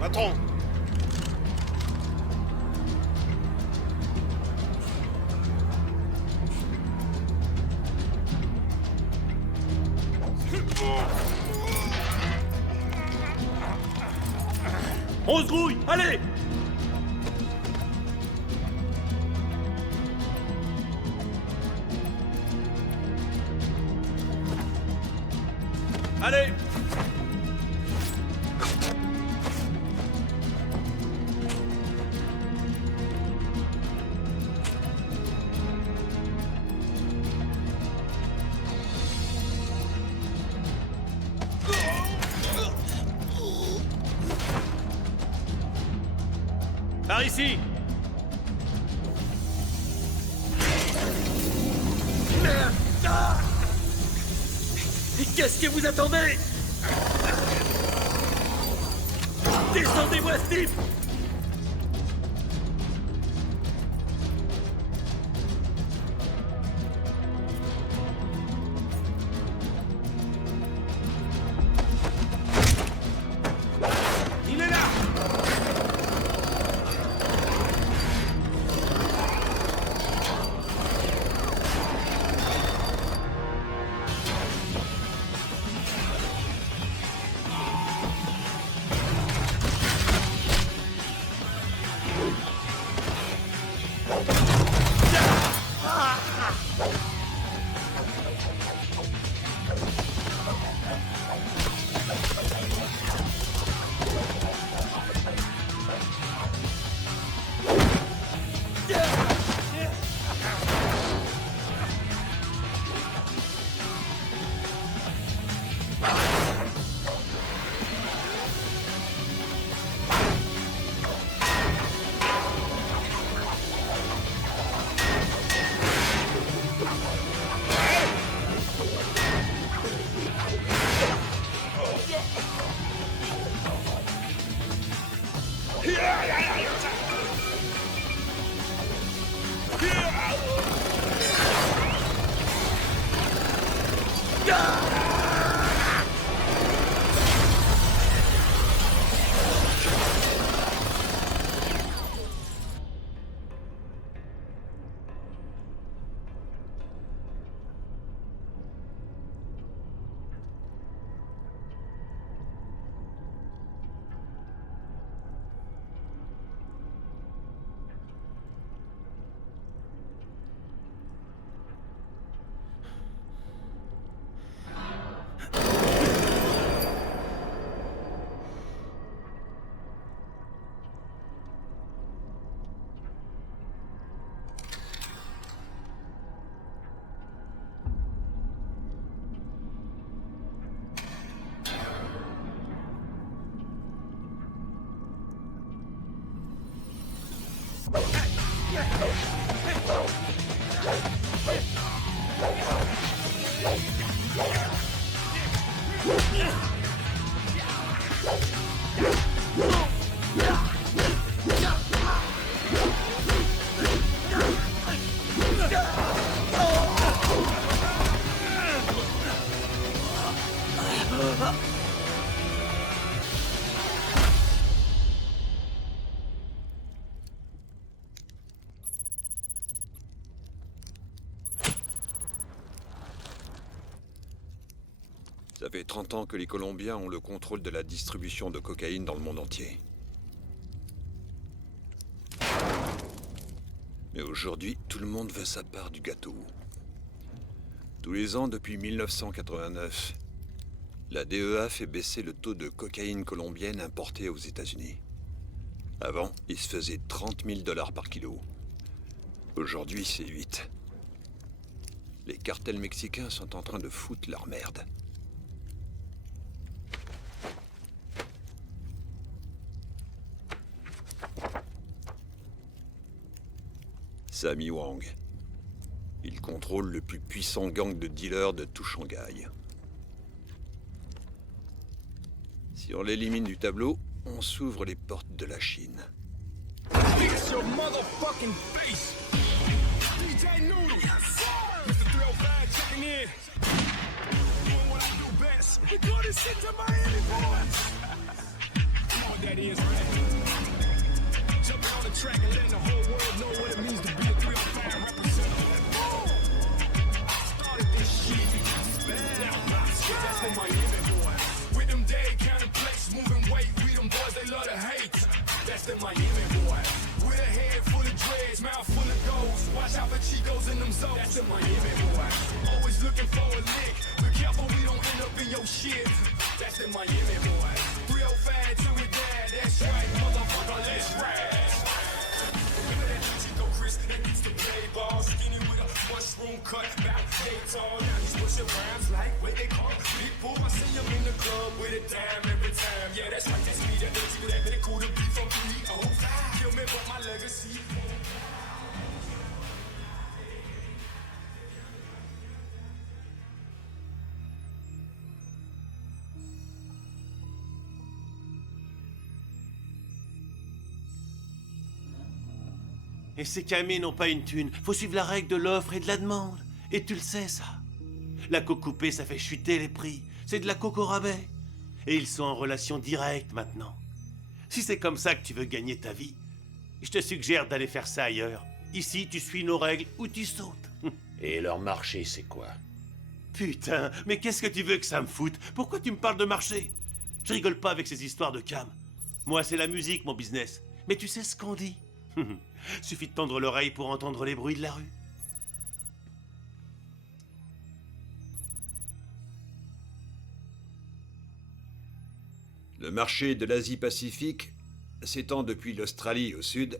Patron! On se grouille, allez! Allez! Par ici! Merde! Ah! Qu'est-ce que vous attendez? Descendez-moi, Steve! Il est là! Ça fait 30 ans que les Colombiens ont le contrôle de la distribution de cocaïne dans le monde entier. Mais aujourd'hui, tout le monde veut sa part du gâteau. Tous les ans, depuis 1989, la DEA fait baisser le taux de cocaïne colombienne importée aux États-Unis. Avant, il se faisait 30 000 $ par kilo. Aujourd'hui, c'est 8. Les cartels mexicains sont en train de foutre leur merde. Sammy Wang. Il contrôle le plus puissant gang de dealers de tout Shanghai. Si on l'élimine du tableau, on s'ouvre les portes de la Chine. Fix your motherfucking face. DJ Noodle. Mr. 305 checking in. Doing what I do best. We do this shit to Miami, boys. You know what that is, man. Jumping on the track and letting the whole world know what it means to be a 305 representative. Started this shit. That's the Miami boys. With them day counting plates, moving weight. We them boys they love to hate. That's the Miami boys. With a head full of dreads, mouth full of goals. Watch out for Chicos in them zones. That's the Miami boys. Always looking for a lick. Be careful we don't end up in your shit. That's the Miami boys. 305 till we die. That's right, motherfucker, let's ride. Remember that Chico Chris that used to play ball, skinny with a mushroom cut, about head tall. Now he's pushing rhymes like what they call big bull. I see him in the club with a dime every time. Yeah, that's right, that's me. That makes you that bit cool to be from 305. Kill me for my legacy. Et ces camés n'ont pas une thune. Faut suivre la règle de l'offre et de la demande. Et tu le sais, ça. La coke coupée, ça fait chuter les prix. C'est de la coke au rabais. Et ils sont en relation directe maintenant. Si c'est comme ça que tu veux gagner ta vie, je te suggère d'aller faire ça ailleurs. Ici, tu suis nos règles ou tu sautes. Et leur marché, c'est quoi? Putain, mais qu'est-ce que tu veux que ça me foute? Pourquoi tu me parles de marché? Je rigole pas avec ces histoires de cam. Moi, c'est la musique, mon business. Mais tu sais ce qu'on dit? Suffit de tendre l'oreille pour entendre les bruits de la rue. Le marché de l'Asie-Pacifique s'étend depuis l'Australie au sud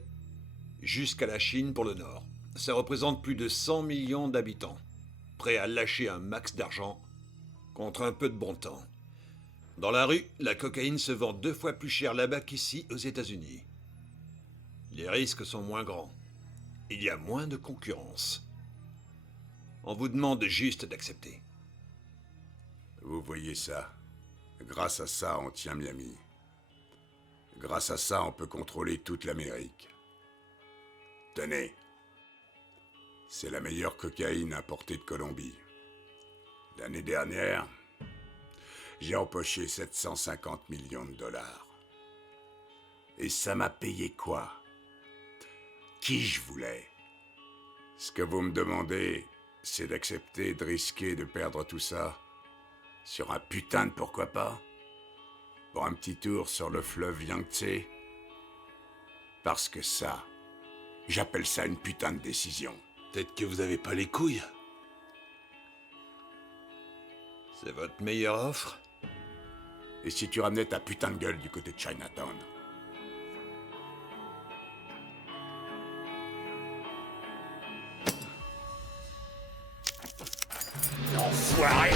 jusqu'à la Chine pour le nord. Ça représente plus de 100 millions d'habitants, prêts à lâcher un max d'argent contre un peu de bon temps. Dans la rue, la cocaïne se vend 2 fois plus cher là-bas qu'ici aux États-Unis. Les risques sont moins grands. Il y a moins de concurrence. On vous demande juste d'accepter. Vous voyez ça? Grâce à ça, on tient Miami. Grâce à ça, on peut contrôler toute l'Amérique. Tenez. C'est la meilleure cocaïne importée de Colombie. L'année dernière, j'ai empoché 750 millions de dollars. Et ça m'a payé quoi? Qui je voulais. Ce que vous me demandez, c'est d'accepter de risquer de perdre tout ça sur un putain de pourquoi pas? Pour un petit tour sur le fleuve Yangtze? Parce que ça, j'appelle ça une putain de décision. Peut-être que vous avez pas les couilles. C'est votre meilleure offre? Et si tu ramenais ta putain de gueule du côté de Chinatown? Enfoiré!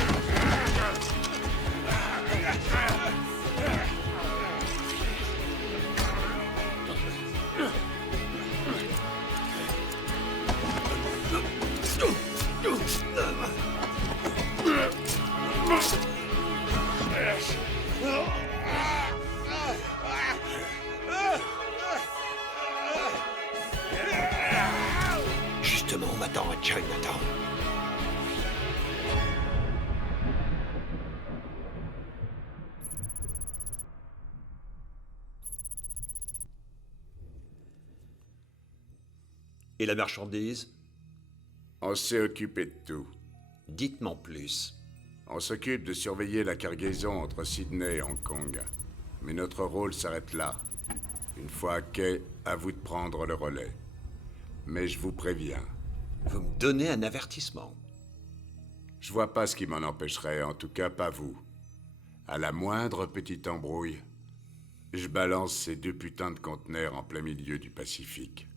Justement, on m'attend à Chinatown. Et la marchandise? On s'est occupé de tout. Dites-moi plus. On s'occupe de surveiller la cargaison entre Sydney et Hong Kong. Mais notre rôle s'arrête là. Une fois à quai, à vous de prendre le relais. Mais je vous préviens, Vous me donnez un avertissement. je vois pas ce qui m'en empêcherait, en tout cas pas vous. À la moindre petite embrouille, je balance ces 2 putains de conteneurs en plein milieu du Pacifique.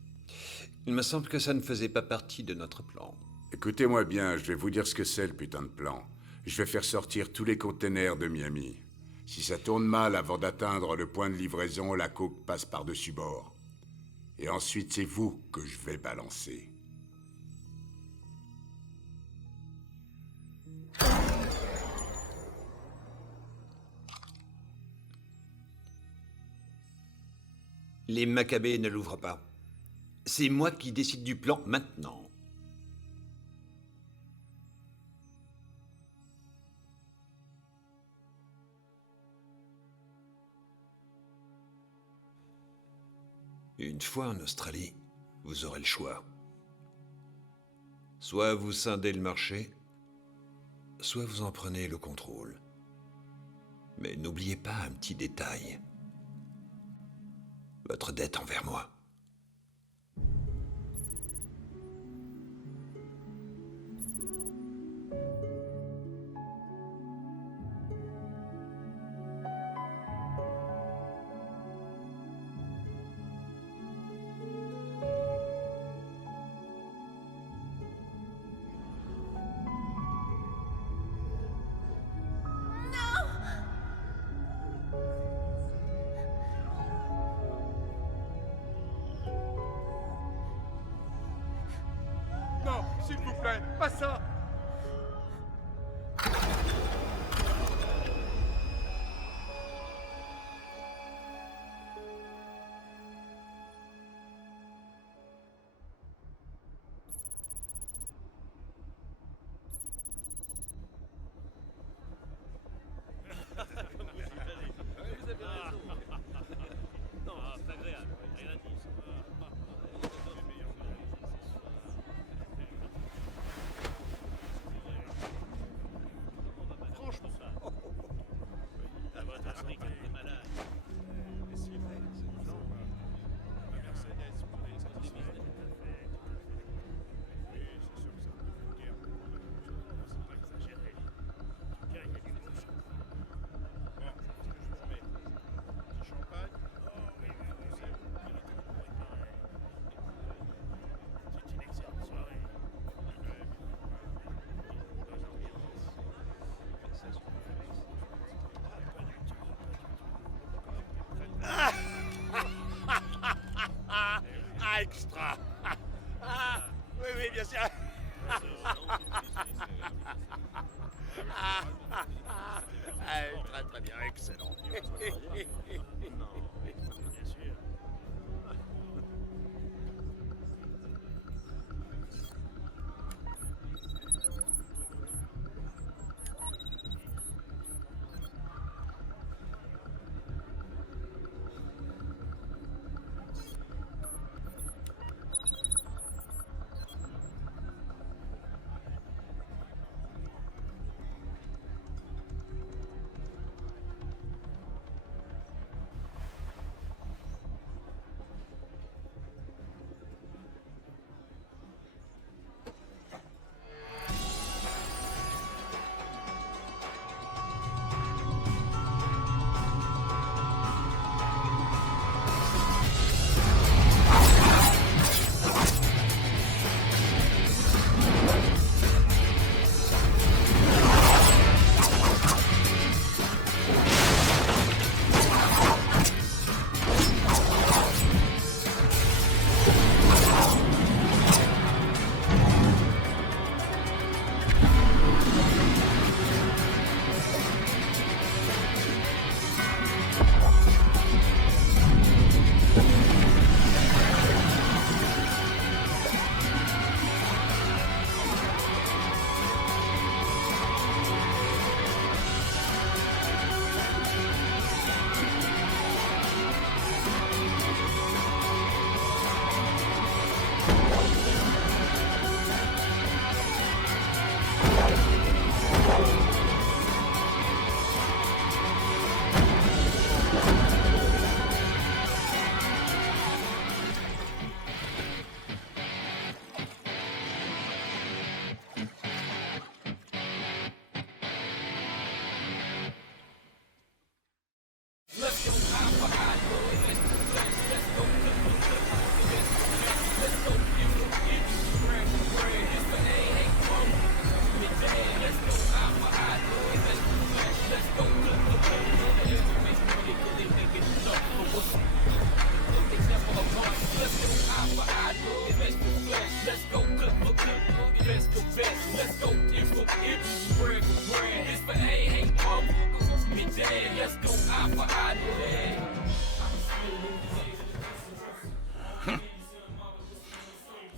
Il me semble que ça ne faisait pas partie de notre plan. Écoutez-moi bien, je vais vous dire ce que c'est le putain de plan. Je vais faire sortir tous les containers de Miami. Si ça tourne mal avant d'atteindre le point de livraison, la coke passe par-dessus bord. Et ensuite, c'est vous que je vais balancer. Les Maccabées ne l'ouvrent pas. C'est moi qui décide du plan maintenant. Une fois en Australie, vous aurez le choix. Soit vous scindez le marché, soit vous en prenez le contrôle. Mais n'oubliez pas un petit détail. Votre dette envers moi. Non, s'il vous plaît, pas ça. Ah, extra. Ah, oui, oui, bien sûr. Très, très bien, excellent.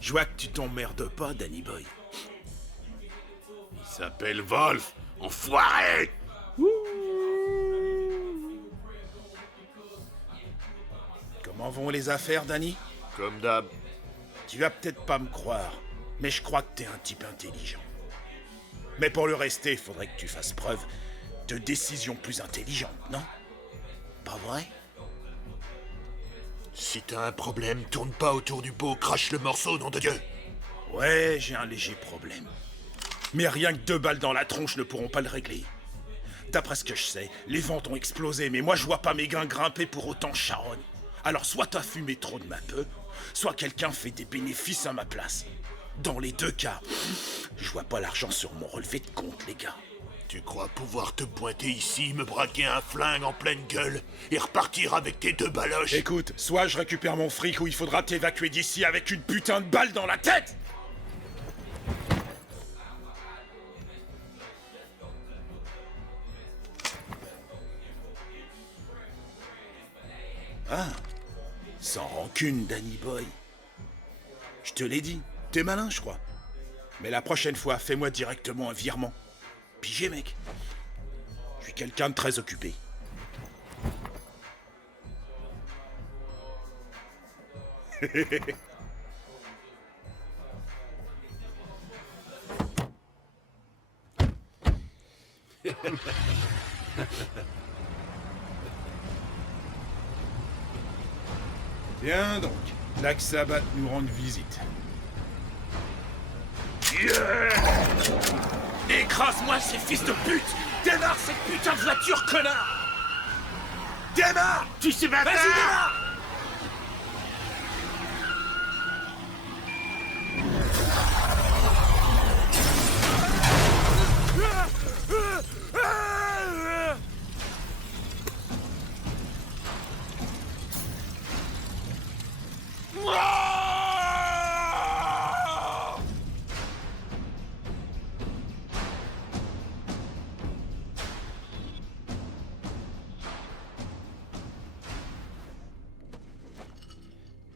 Je vois que tu t'emmerdes pas, Danny Boy. Il s'appelle Wolf, enfoiré! Comment vont les affaires, Danny? Comme d'hab. Tu vas peut-être pas me croire, mais je crois que t'es un type intelligent. Mais pour le rester, il faudrait que tu fasses preuve de décision plus intelligente, non? Pas vrai? Si t'as un problème, tourne pas autour du pot, crache le morceau, nom de Dieu! Ouais, j'ai un léger problème. Mais rien que 2 balles dans la tronche ne pourront pas le régler. D'après ce que je sais, les ventes ont explosé, mais moi je vois pas mes gains grimper pour autant charogne. Alors soit t'as fumé trop de ma peu, soit quelqu'un fait des bénéfices à ma place. Dans les 2 cas, je vois pas l'argent sur mon relevé de compte, les gars. Tu crois pouvoir te pointer ici, me braquer un flingue en pleine gueule et repartir avec tes 2 baloches? Écoute, soit je récupère mon fric ou il faudra t'évacuer d'ici avec une putain de balle dans la tête! Ah, sans rancune, Danny Boy. Je te l'ai dit, t'es malin, je crois. Mais la prochaine fois, fais-moi directement un virement. Pigé, mec. Je suis quelqu'un de très occupé. Bien donc, Black Sabbath nous rend visite. Écrase-moi ces fils de pute! Démarre cette putain de voiture, connard! Démarre! Tu sais pas! Vas-y, démarre!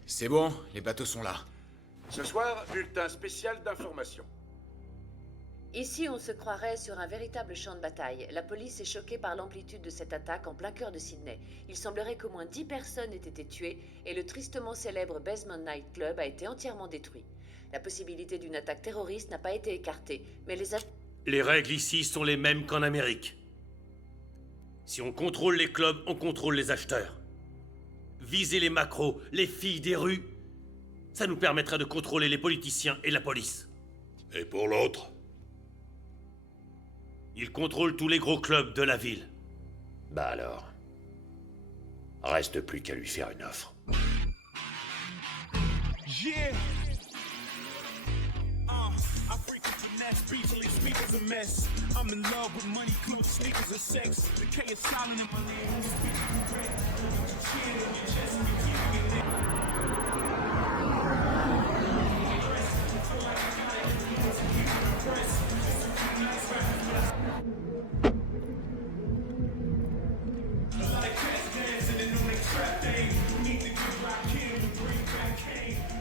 C'est bon, les bateaux sont là. Ce soir, bulletin spécial d'information. Ici, on se croirait sur un véritable champ de bataille. La police est choquée par l'amplitude de cette attaque en plein cœur de Sydney. Il semblerait qu'au moins 10 personnes aient été tuées et le tristement célèbre Basement Night Club a été entièrement détruit. La possibilité d'une attaque terroriste n'a pas été écartée, mais Les règles ici sont les mêmes qu'en Amérique. Si on contrôle les clubs, on contrôle les acheteurs. Viser les macros, les filles des rues, ça nous permettrait de contrôler les politiciens et la police. Et pour l'autre? Ils contrôlent tous les gros clubs de la ville. Bah alors, reste plus qu'à lui faire une offre. Yeah. I frequent the nest, beefly speakers a mess. I'm in love with money, clothes, sneakers, and sex. The K is silent in my name.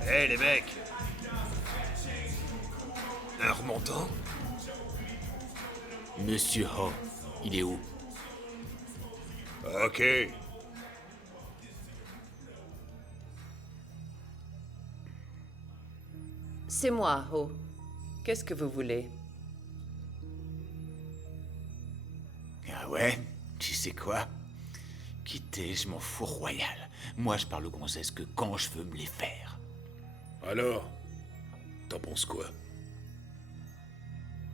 Hé les mecs! Un remontant? Monsieur Ho, il est où? Ok. c'est moi, Ho. Qu'est-ce que vous voulez? Ah ouais? Tu sais quoi? Quitter, je m'en fous royal. Moi, je parle aux gonzesses que quand je veux me les faire. Alors, t'en penses quoi?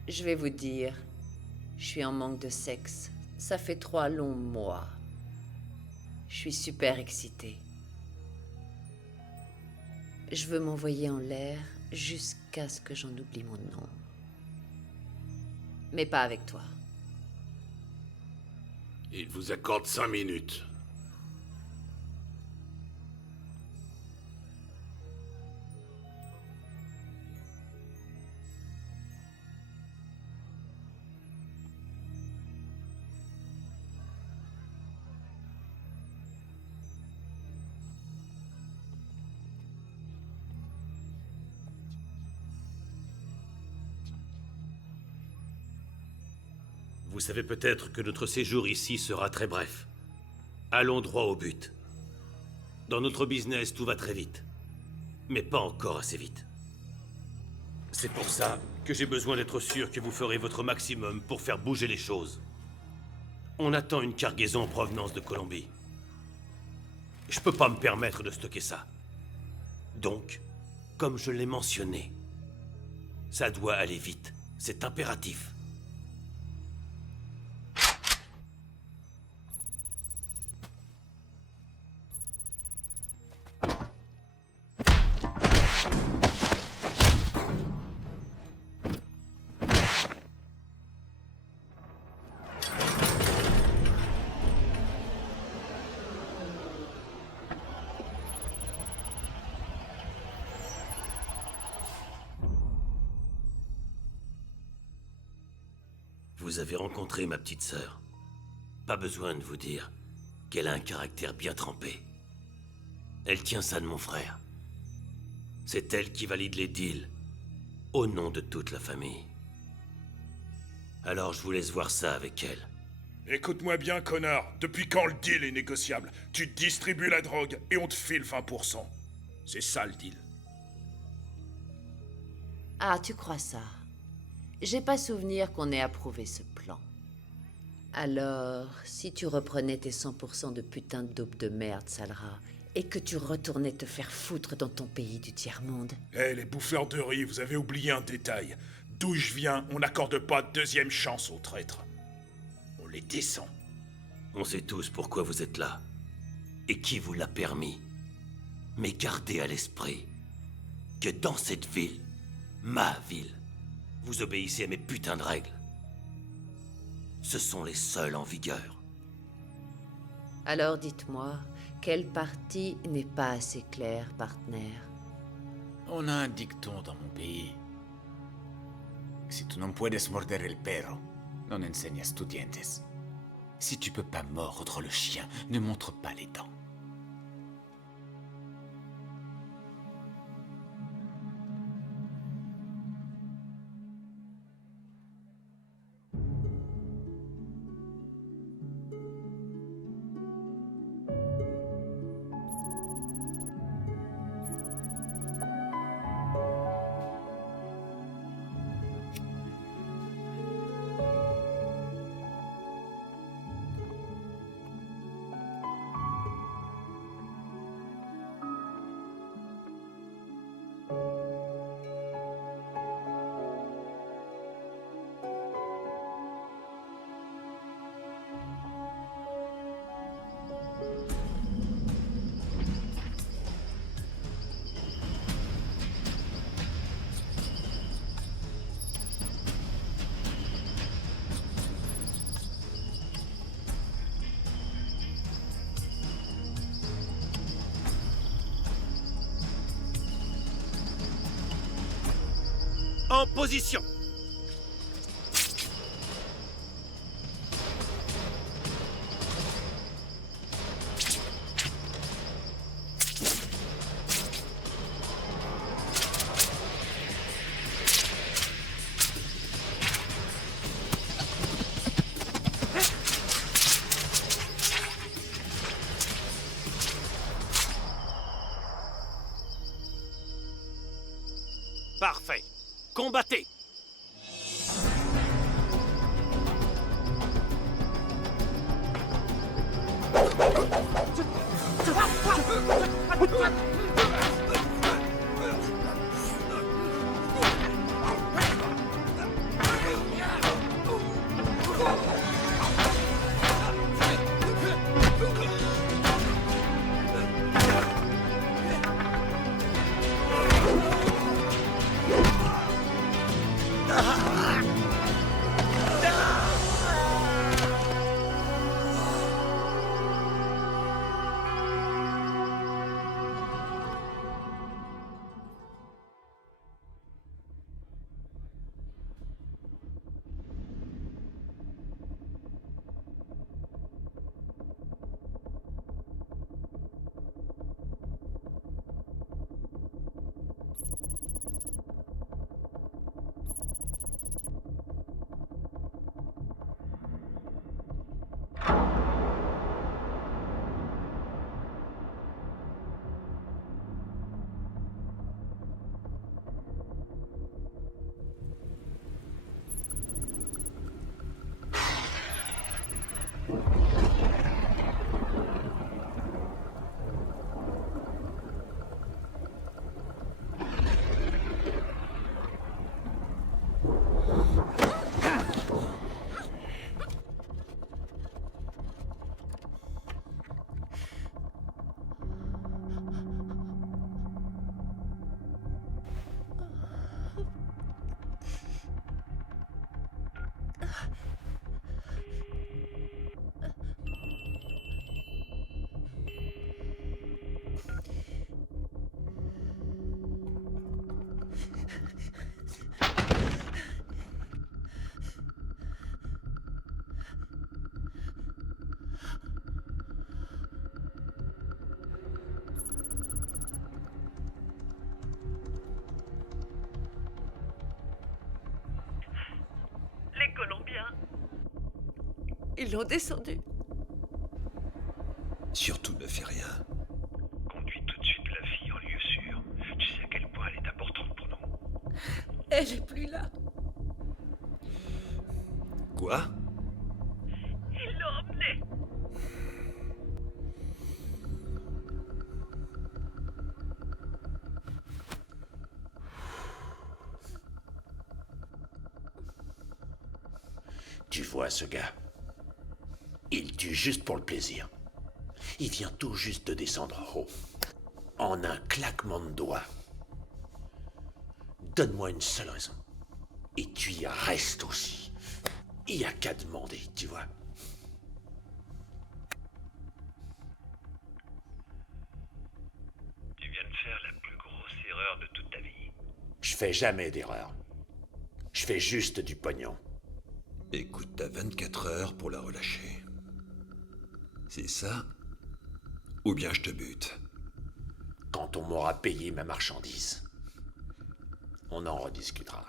Je vais vous dire, je suis en manque de sexe. Ça fait 3 longs mois. Je suis super excitée. Je veux m'envoyer en l'air jusqu'à ce que j'en oublie mon nom. Mais pas avec toi. Il vous accorde 5 minutes. Vous savez peut-être que notre séjour ici sera très bref. Allons droit au but. Dans notre business, tout va très vite. Mais pas encore assez vite. C'est pour ça que j'ai besoin d'être sûr que vous ferez votre maximum pour faire bouger les choses. On attend une cargaison en provenance de Colombie. Je peux pas me permettre de stocker ça. Donc, comme je l'ai mentionné, ça doit aller vite. C'est impératif. Vous avez rencontré ma petite sœur. Pas besoin de vous dire qu'elle a un caractère bien trempé. Elle tient ça de mon frère. C'est elle qui valide les deals, au nom de toute la famille. Alors je vous laisse voir ça avec elle. Écoute-moi bien, connard. Depuis quand le deal est négociable? Tu distribues la drogue et on te file 20%. C'est ça le deal. Ah, tu crois ça? J'ai pas souvenir qu'on ait approuvé ce plan. Alors, si tu reprenais tes 100% de putain de dope de merde, Salra, et que tu retournais te faire foutre dans ton pays du tiers-monde... Eh, les bouffeurs de riz, vous avez oublié un détail. D'où je viens, on n'accorde pas de deuxième chance aux traîtres. On les descend. On sait tous pourquoi vous êtes là. Et qui vous l'a permis. Mais gardez à l'esprit que dans cette ville, ma ville, vous obéissez à mes putains de règles. Ce sont les seules en vigueur. Alors dites-moi, quelle partie n'est pas assez claire, partenaire? On a un dicton dans mon pays. Si tu no puedes morder el perro, non enseñas tus dientes. Si tu peux pas mordre le chien, ne montre pas les dents. En position! Parfait. Combattez! Ils l'ont descendue. Surtout ne fais rien. Conduis tout de suite la fille en lieu sûr. Tu sais à quel point elle est importante pour nous. Elle est plus là. Quoi? Ils l'ont emmenée. Tu vois ce gars? Il tue juste pour le plaisir. Il vient tout juste de descendre en haut. En un claquement de doigts. Donne-moi une seule raison. Et tu y restes aussi. Il n'y a qu'à demander, tu vois. Tu viens de faire la plus grosse erreur de toute ta vie. Je fais jamais d'erreur. Je fais juste du pognon. Écoute, t'as 24 heures pour la relâcher. C'est ça? Ou bien je te bute. Quand on m'aura payé ma marchandise, on en rediscutera.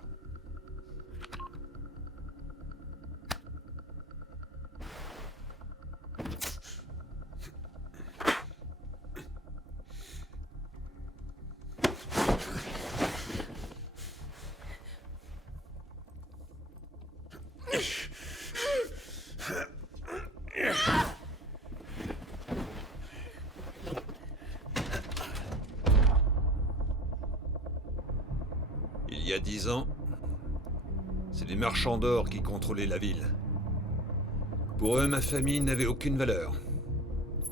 Il y a 10 ans, c'est les marchands d'or qui contrôlaient la ville. Pour eux, ma famille n'avait aucune valeur.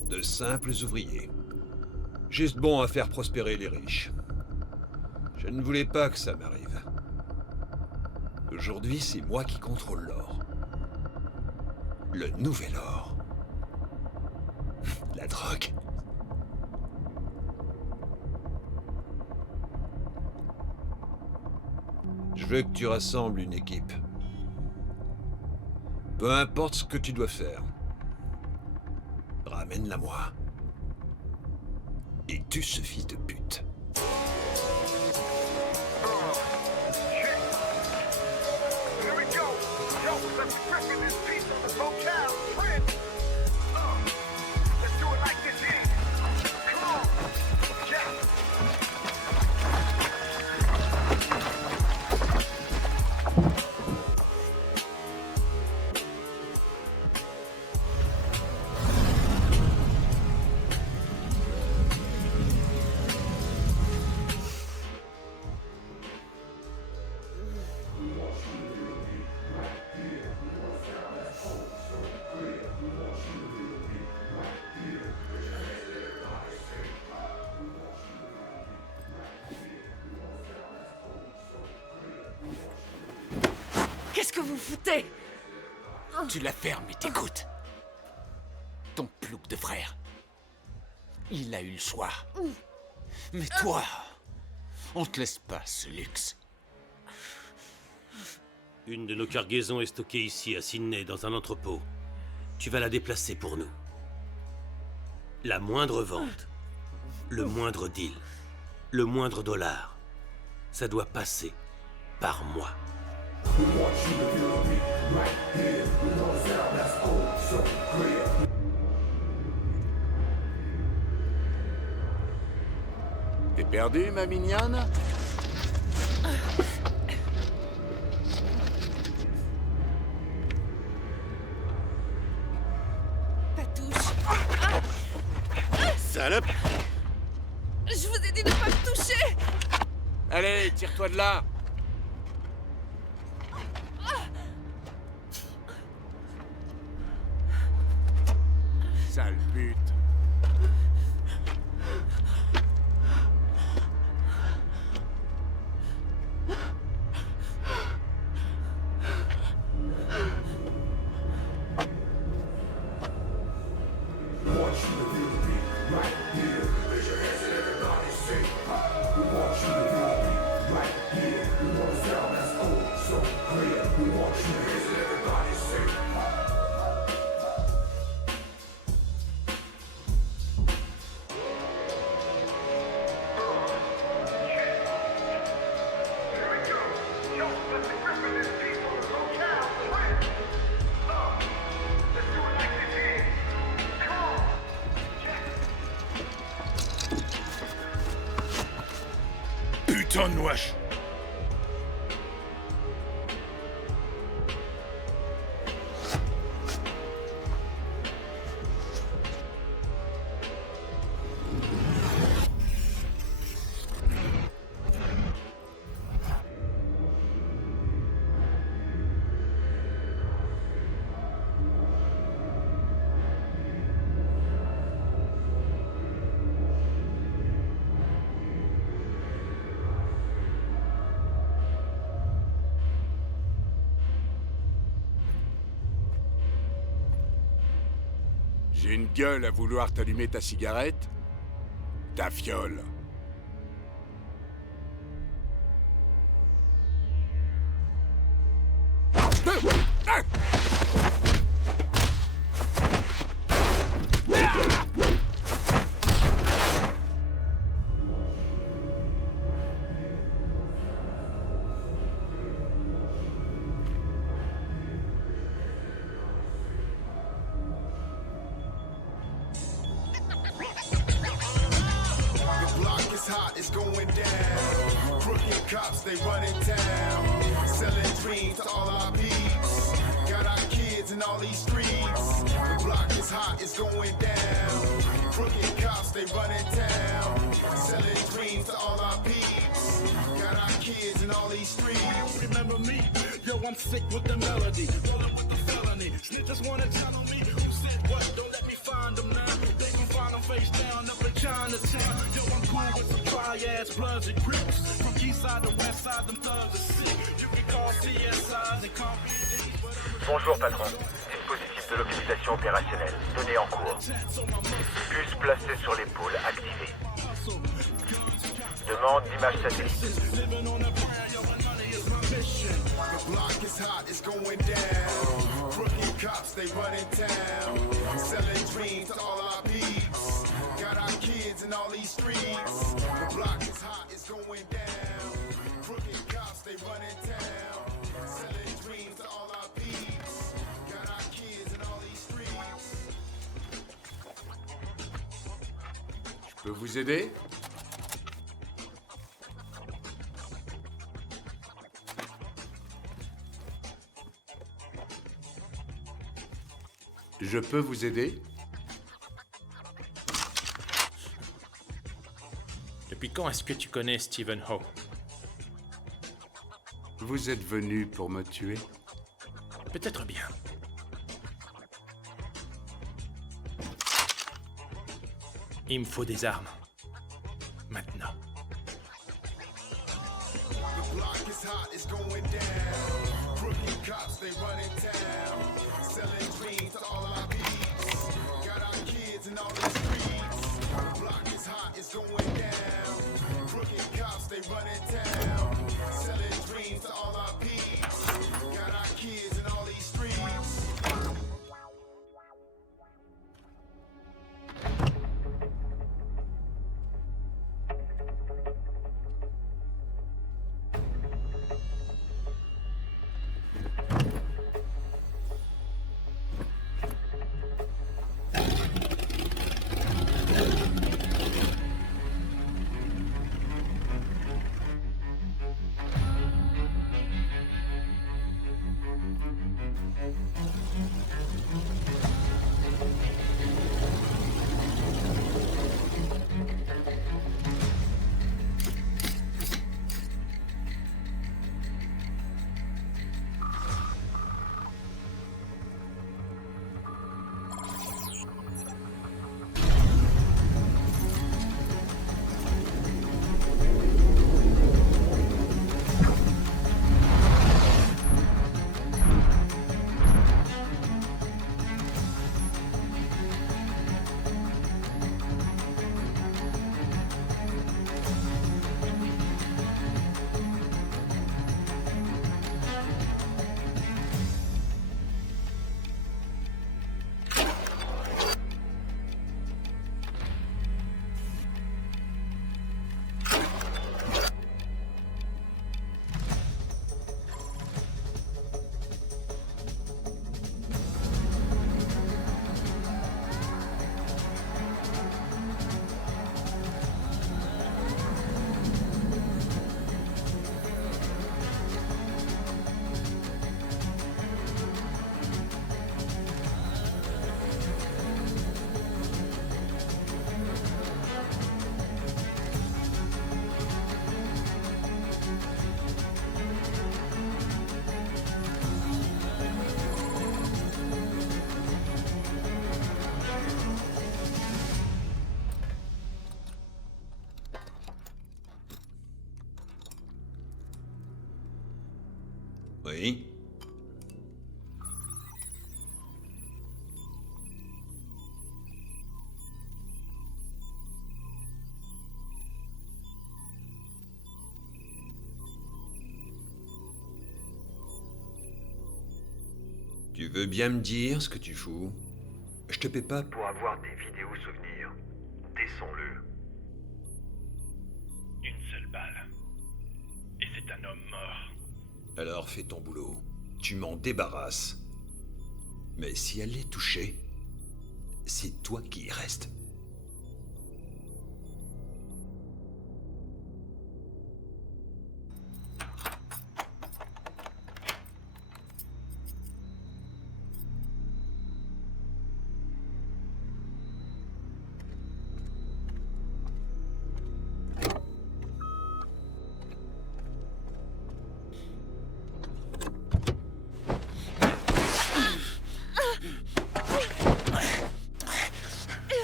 De simples ouvriers. Juste bons à faire prospérer les riches. Je ne voulais pas que ça m'arrive. Aujourd'hui, c'est moi qui contrôle l'or. Le nouvel or. La drogue. Je veux que tu rassembles une équipe. Peu importe ce que tu dois faire. Ramène-la moi. Et tue ce fils de pute. Here we go. Yo, let's rip this piece on the hotel. Prince. Let's do it like this here. Come on. Yeah. Qu'est-ce que vous foutez? Tu la fermes et t'écoutes. Ton plouc de frère. Il a eu le choix. Mais toi, on te laisse pas ce luxe. Une de nos cargaisons est stockée ici, à Sydney, dans un entrepôt. Tu vas la déplacer pour nous. La moindre vente, le moindre deal, le moindre dollar, ça doit passer par moi. T'es perdu, ma mignonne? Ta touche. Salope! Je vous ai dit de pas me toucher. Allez, tire-toi de là. Sale pute. Sonne, wesh. J'ai une gueule à vouloir t'allumer ta cigarette. Ta fiole. The block is hot, it's going down. Crooked cops, they running town. Selling dreams to all our peeps. Got our kids in all these streets. The block is hot, it's going down. Crooked cops, they running town. Selling dreams to all our peeps. Got our kids in all these streets. Remember me? Yo, I'm sick with the melody. Rolling with the felony. Snitches wanna tell on me. Who said what? Don't let me find them now. They gon' find them face down up in Chinatown. Yo, I'm cool with some dry-ass bloods and crips. From east side to west side, them thugs are sick. You can call CSIs and call me. Bonjour patron, dispositif de localisation opérationnelle, données en cours. Bus placé sur l'épaule, activé. Demande d'image satellite. The block is hot, it's going down. Crooked cops, they running town. Selling dreams to all our peeps. Got our kids in all these streets. The block is hot, it's going down. Crooked cops, they running town. Selling dreams to all our peeps. Got our kids in all these streets. Je peux vous aider? Je peux vous aider? Depuis quand est-ce que tu connais Stephen Ho? Vous êtes venu pour me tuer? Peut-être bien. Il me faut des armes. Maintenant. The block is hot, it's going down. Crooked cops, they running town. Selling dreams to all our peeps. Got our kids in all these streets. The block is hot, it's going down. Crooked cops, they running town. Selling dreams to all our peeps. Got our kids in all these streets. Oui. Tu veux bien me dire ce que tu fous? Je te paie pas Pour avoir des vidéos souvenirs, descends-le. Une seule balle. Et c'est un homme mort. Alors fais ton boulot. Tu m'en débarrasses. Mais si elle est touchée, c'est toi qui y reste.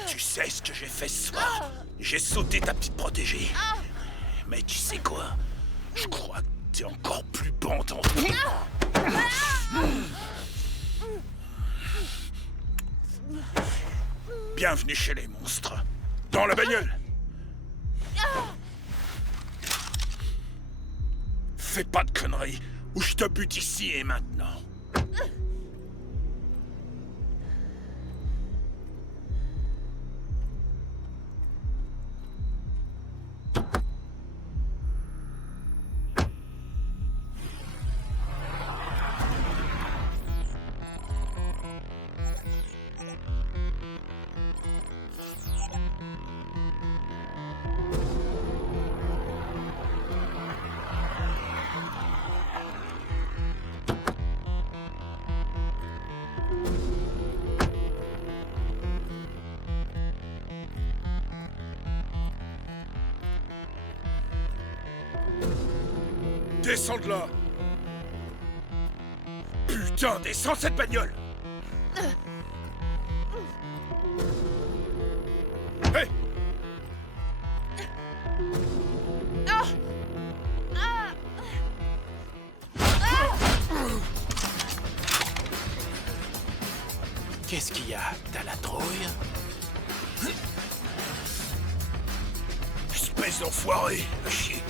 Tu sais ce que j'ai fait ce soir? J'ai sauté ta petite protégée. Mais tu sais quoi? Je crois que t'es encore plus bandant. Bienvenue chez les monstres. Dans la bagnole. Fais pas de conneries, ou je te bute ici et maintenant. Descends de là! Putain, descends de cette bagnole! Hé! Qu'est-ce qu'il y a? T'as la trouille? Espèce d'enfoiré! À chier!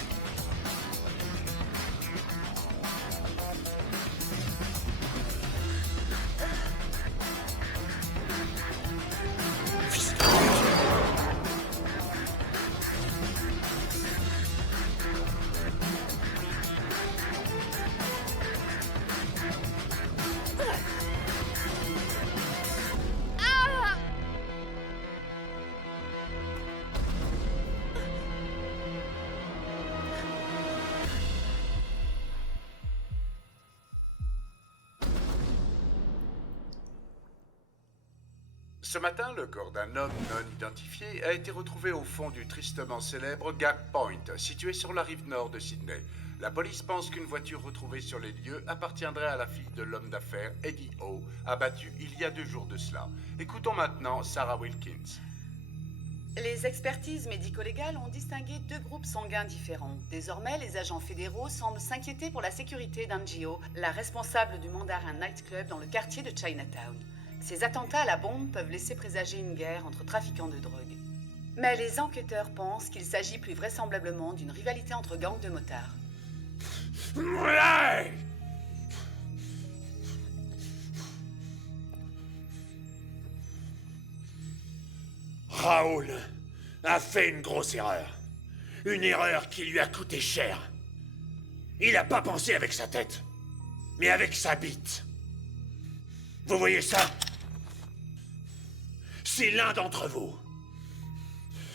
Ce matin, le corps d'un homme non identifié a été retrouvé au fond du tristement célèbre Gap Point, situé sur la rive nord de Sydney. La police pense qu'une voiture retrouvée sur les lieux appartiendrait à la fille de l'homme d'affaires Eddie O, abattu il y a 2 jours de cela. Écoutons maintenant Sarah Wilkins. Les expertises médico-légales ont distingué 2 groupes sanguins différents. Désormais, les agents fédéraux semblent s'inquiéter pour la sécurité d'Angio, la responsable du Mandarin Nightclub dans le quartier de Chinatown. Ces attentats à la bombe peuvent laisser présager une guerre entre trafiquants de drogue. Mais les enquêteurs pensent qu'il s'agit plus vraisemblablement d'une rivalité entre gangs de motards. Ouais! Raoul a fait une grosse erreur. Une erreur qui lui a coûté cher. Il n'a pas pensé avec sa tête, mais avec sa bite. Vous voyez ça? Si l'un d'entre vous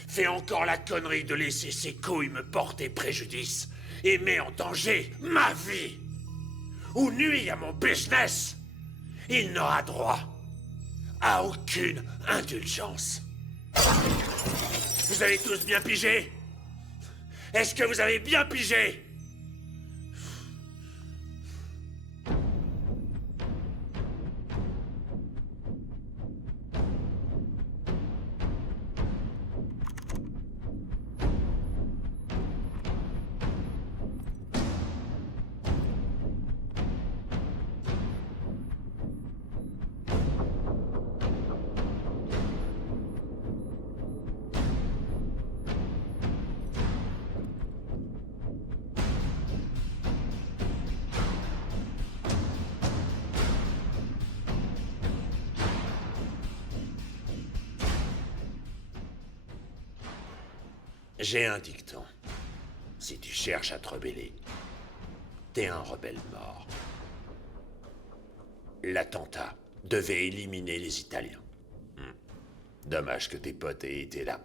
fait encore la connerie de laisser ses couilles me porter préjudice et met en danger ma vie ou nuit à mon business, il n'aura droit à aucune indulgence. Vous avez tous bien pigé? Est-ce que vous avez bien pigé? J'ai un dicton. Si tu cherches à te rebeller, t'es un rebelle mort. L'attentat devait éliminer les Italiens. Dommage que tes potes aient été là.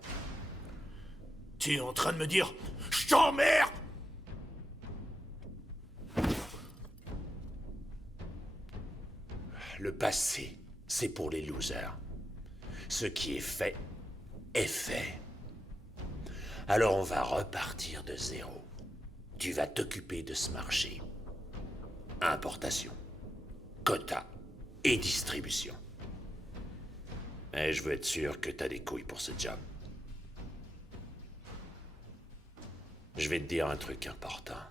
Tu es en train de me dire « Je t'emmerde !» Le passé, c'est pour les losers. Ce qui est fait, est fait. Alors on va repartir de zéro. Tu vas t'occuper de ce marché. Importation, quota et distribution. Et je veux être sûr que t'as des couilles pour ce job. Je vais te dire un truc important.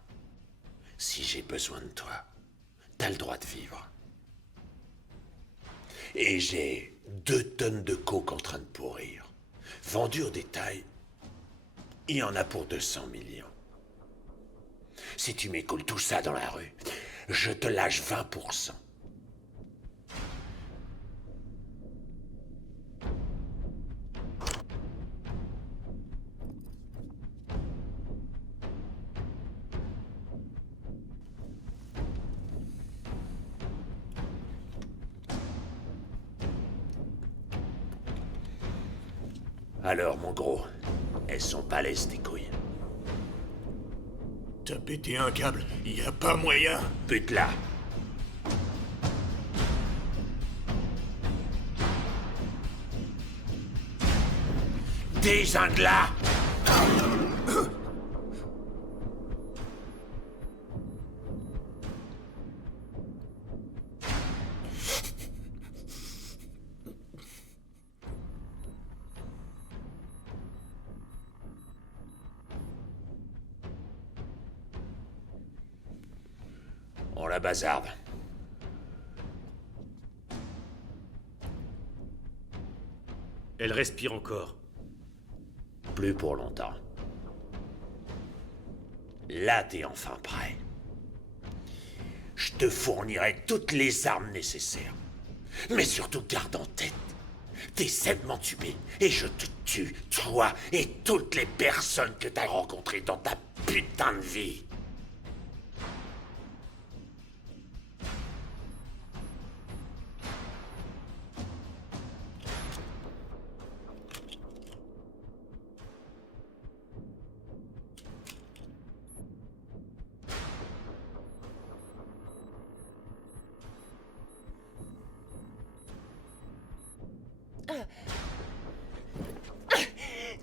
Si j'ai besoin de toi, t'as le droit de vivre. Et j'ai 2 tonnes de coke en train de pourrir. Vendu au détail, il y en a pour 200 millions. Si tu m'écoules tout ça dans la rue, je te lâche 20%. Alors, mon gros, elles sont balèzes tes couilles. T'as pété un câble, y a pas moyen. Bute-la. Dézingue-la. On la bazarde. Elle respire encore. Plus pour longtemps. Là, t'es enfin prêt. Je te fournirai toutes les armes nécessaires. Mais surtout, garde en tête. T'essaies de m'entuber et je te tue, toi et toutes les personnes que t'as rencontrées dans ta putain de vie.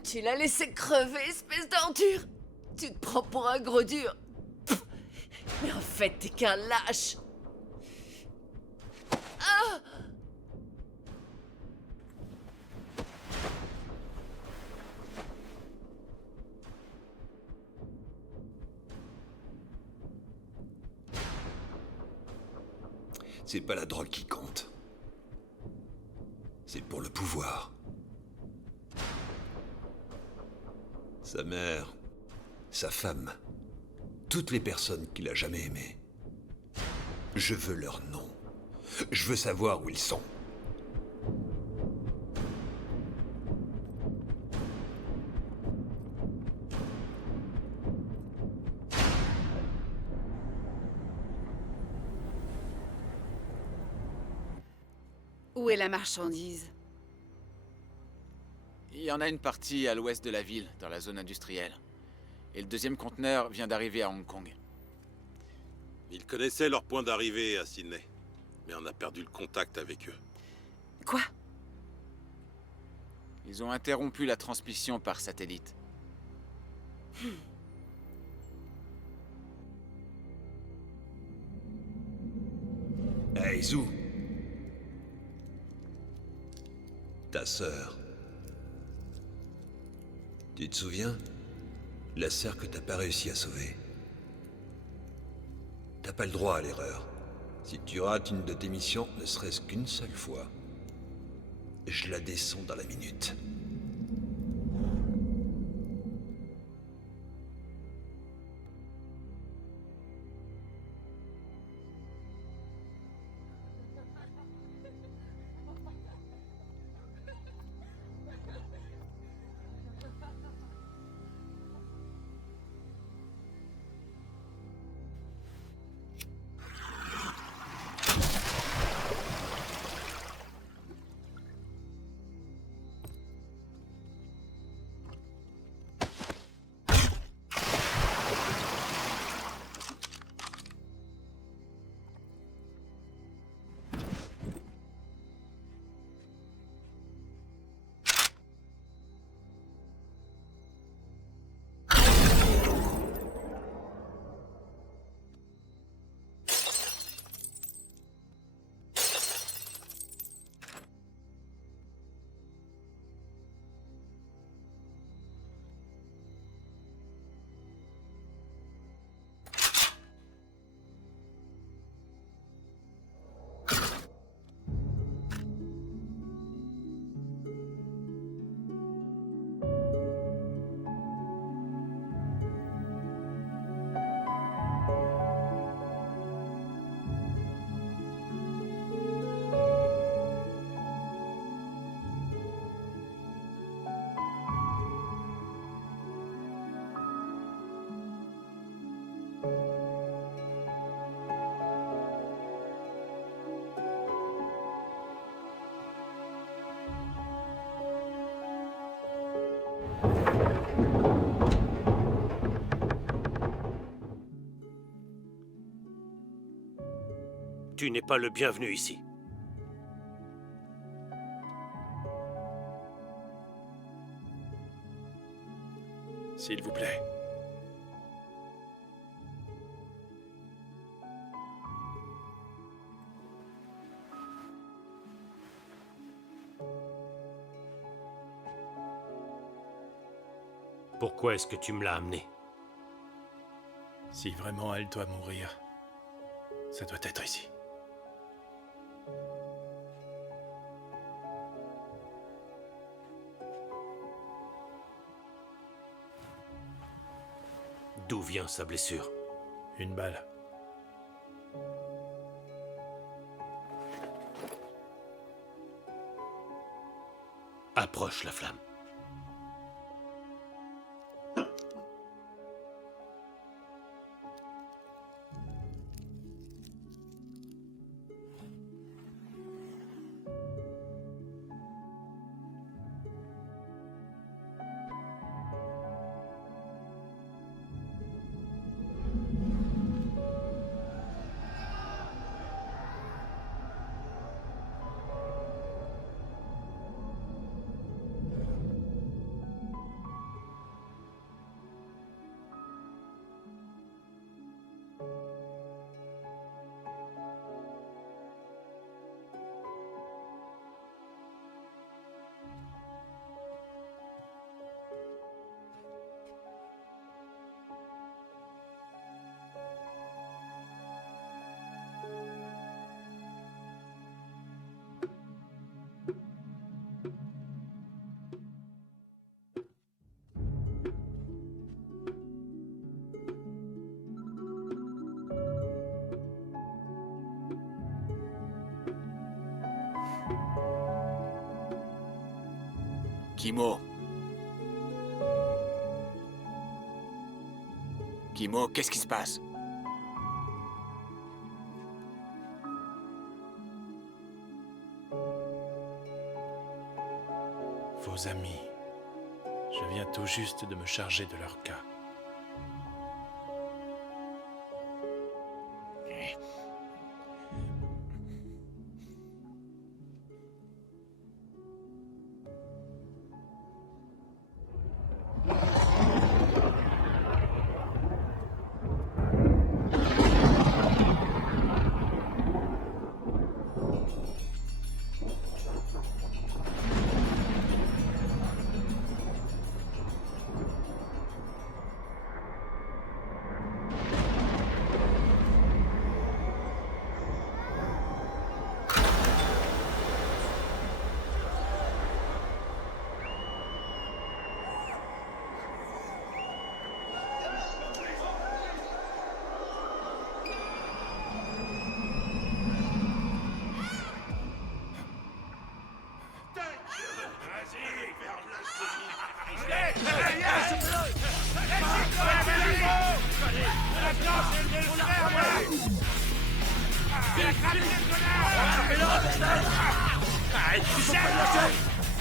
Tu l'as laissé crever, espèce d'ordure. Tu te prends pour un gros dur. Pff, mais en fait, t'es qu'un lâche. Ah! C'est pas la drogue qui compte. C'est pour le pouvoir. Sa mère, sa femme, toutes les personnes qu'il a jamais aimées. Je veux leur nom. Je veux savoir où ils sont. Où est la marchandise? Il y en a une partie à l'ouest de la ville, dans la zone industrielle. Et le deuxième conteneur vient d'arriver à Hong Kong. Ils connaissaient leur point d'arrivée à Sydney, mais on a perdu le contact avec eux. Quoi? Ils ont interrompu la transmission par satellite. Hey, Zou. Ta sœur. Tu te souviens? La sœur que t'as pas réussi à sauver. T'as pas le droit à l'erreur. Si tu rates une de tes missions, ne serait-ce qu'une seule fois, je la descends dans la minute. Tu n'es pas le bienvenu ici. S'il vous plaît. Pourquoi est-ce que tu me l'as amené? Si vraiment elle doit mourir, ça doit être ici. D'où vient sa blessure? Une balle. Approche la flamme. Kimo. Kimo, qu'est-ce qui se passe? Vos amis. Je viens tout juste de me charger de leur cas.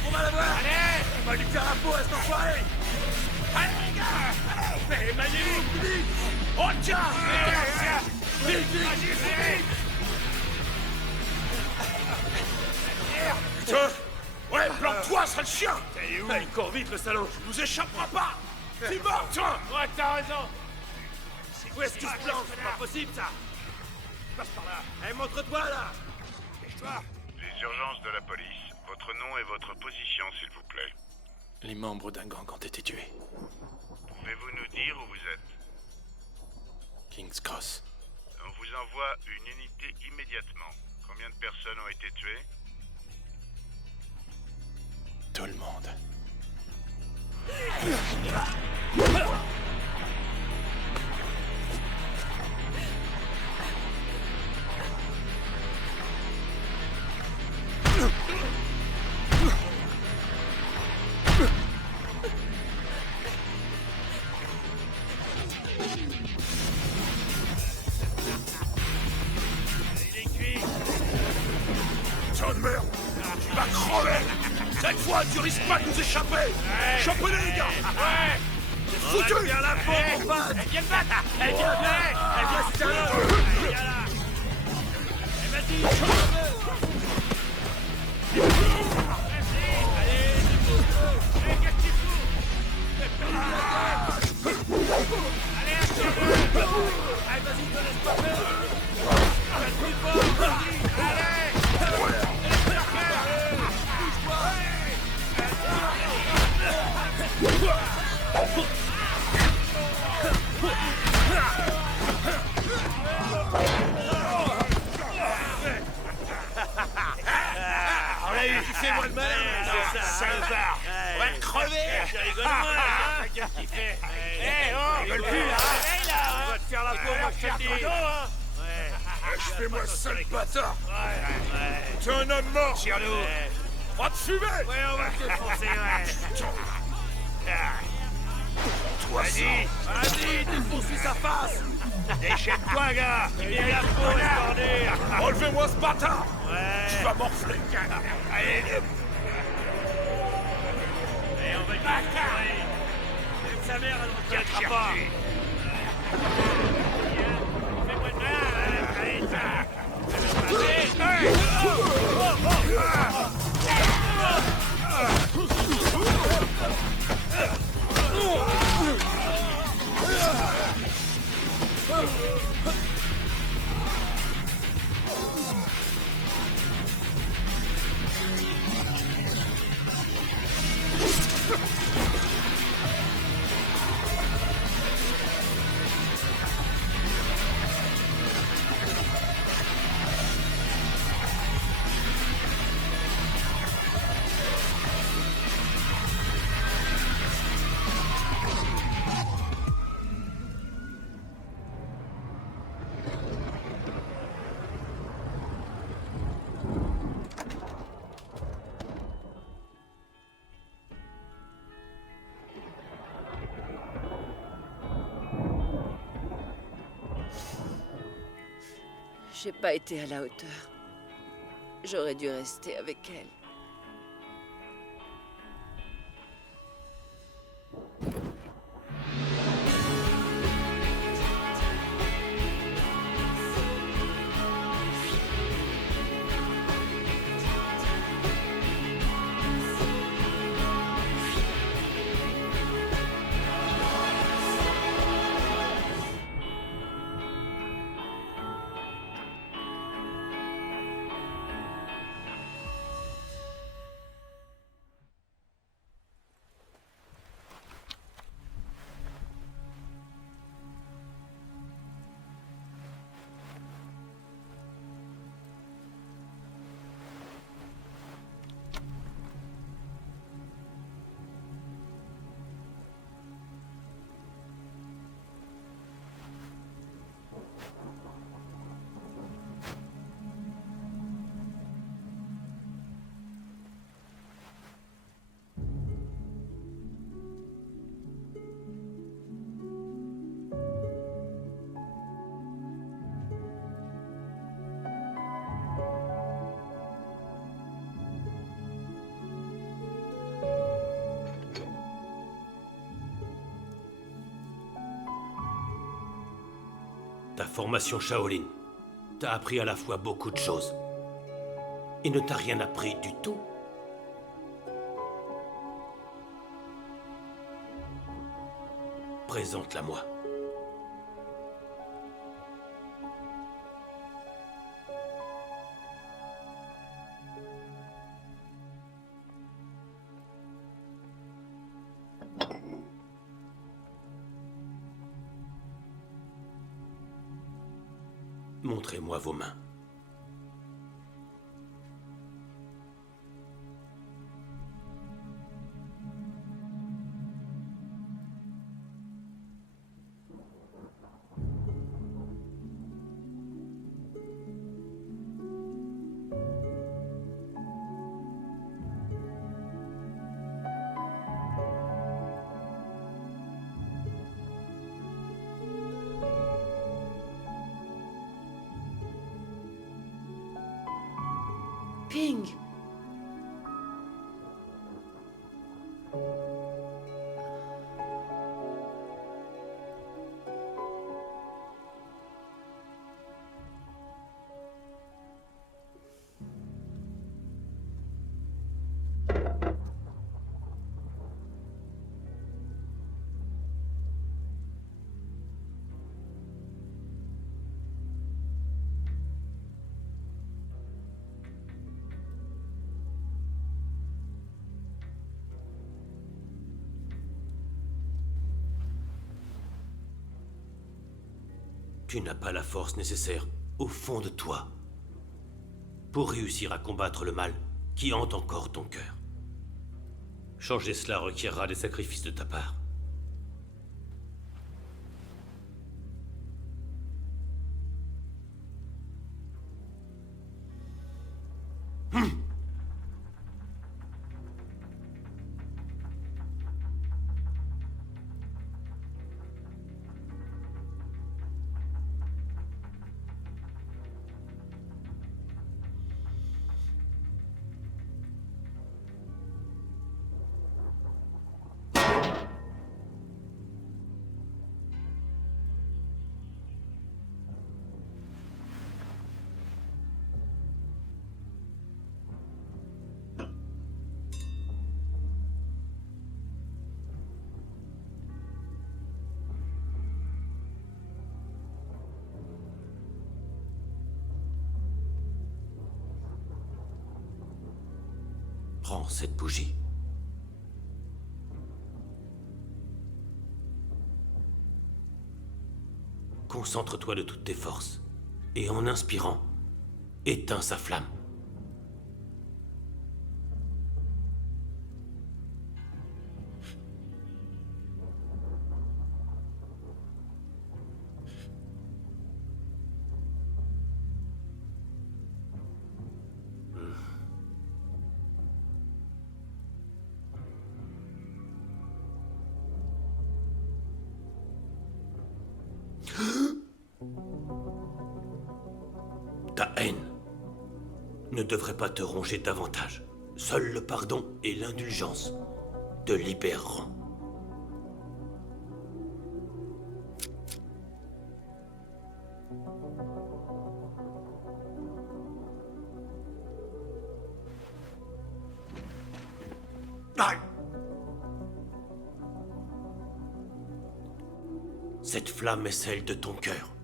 On va la voir! Allez! On va lui faire un pot à cet enfoiré! Allez les gars! Allez! Magnifique! Vite! Oh tiens! Vite! Vite! Putain! Ouais, planque-toi, sale chien! Il court vite, le salaud! Il nous échappera pas! C'est mort, toi! Ouais, t'as raison! Où est-ce qu'il se plante? C'est pas possible, ça! Passe par là! Allez, montre-toi, là! Dépêche-toi! Les urgences de la police. Votre nom et votre position, s'il vous plaît. Les membres d'un gang ont été tués. Pouvez-vous nous dire où vous êtes? King's Cross. On vous envoie une unité immédiatement. Combien de personnes ont été tuées? Tout le monde. Putain de merde! Tu vas crever! Cette fois, tu risques pas de nous échapper! Chopez-les, les gars! Ouais! C'est foutu! Viens la peau, mon pote! Elle vient le battre! Elle vient se terminer! Elle vient là! salopard. On va le crever. Tu rigoles moins, hein? Qu'est-ce qu'il fait? Oh, rigole plus, là. On va te faire la peau, moi, je te le dis. Je fais moi seul bâtard. T'es un homme mort. Tire-nous. Va te fumer. Ouais, on va te défoncer, Toi, Vas-y, défonce-lui sa face. Déchaîne-toi, gars. Il vient la peau, escorné. enlevez-moi ce bâtard. Ouais. Tu vas morfler. Allez, Et on va le défoncer. Même sa mère, elle ne reviendra pas. Fais-moi de mal. Allez, ça. J'ai pas été à la hauteur. J'aurais dû rester avec elle. Ta formation Shaolin t'a appris à la fois beaucoup de choses et ne t'a rien appris du tout. Présente-la-moi. Montrez-moi vos mains. Ping! Tu n'as pas la force nécessaire au fond de toi pour réussir à combattre le mal qui hante encore ton cœur. Changer cela requierra des sacrifices de ta part. Prends cette bougie. Concentre-toi de toutes tes forces. Et en inspirant, éteins sa flamme. Ta haine ne devrait pas te ronger davantage. Seul le pardon et l'indulgence te libéreront. Cette flamme est celle de ton cœur.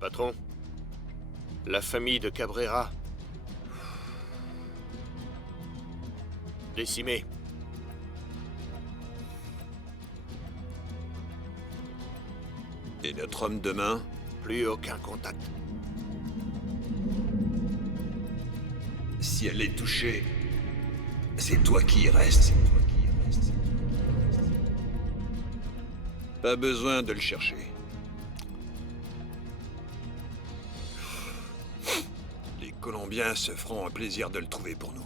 Patron, la famille de Cabrera, décimée. Et notre homme de main? Plus aucun contact. Si elle est touchée, c'est toi qui y restes. Pas besoin de le chercher. Les Colombiens se feront un plaisir de le trouver pour nous.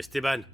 Esteban.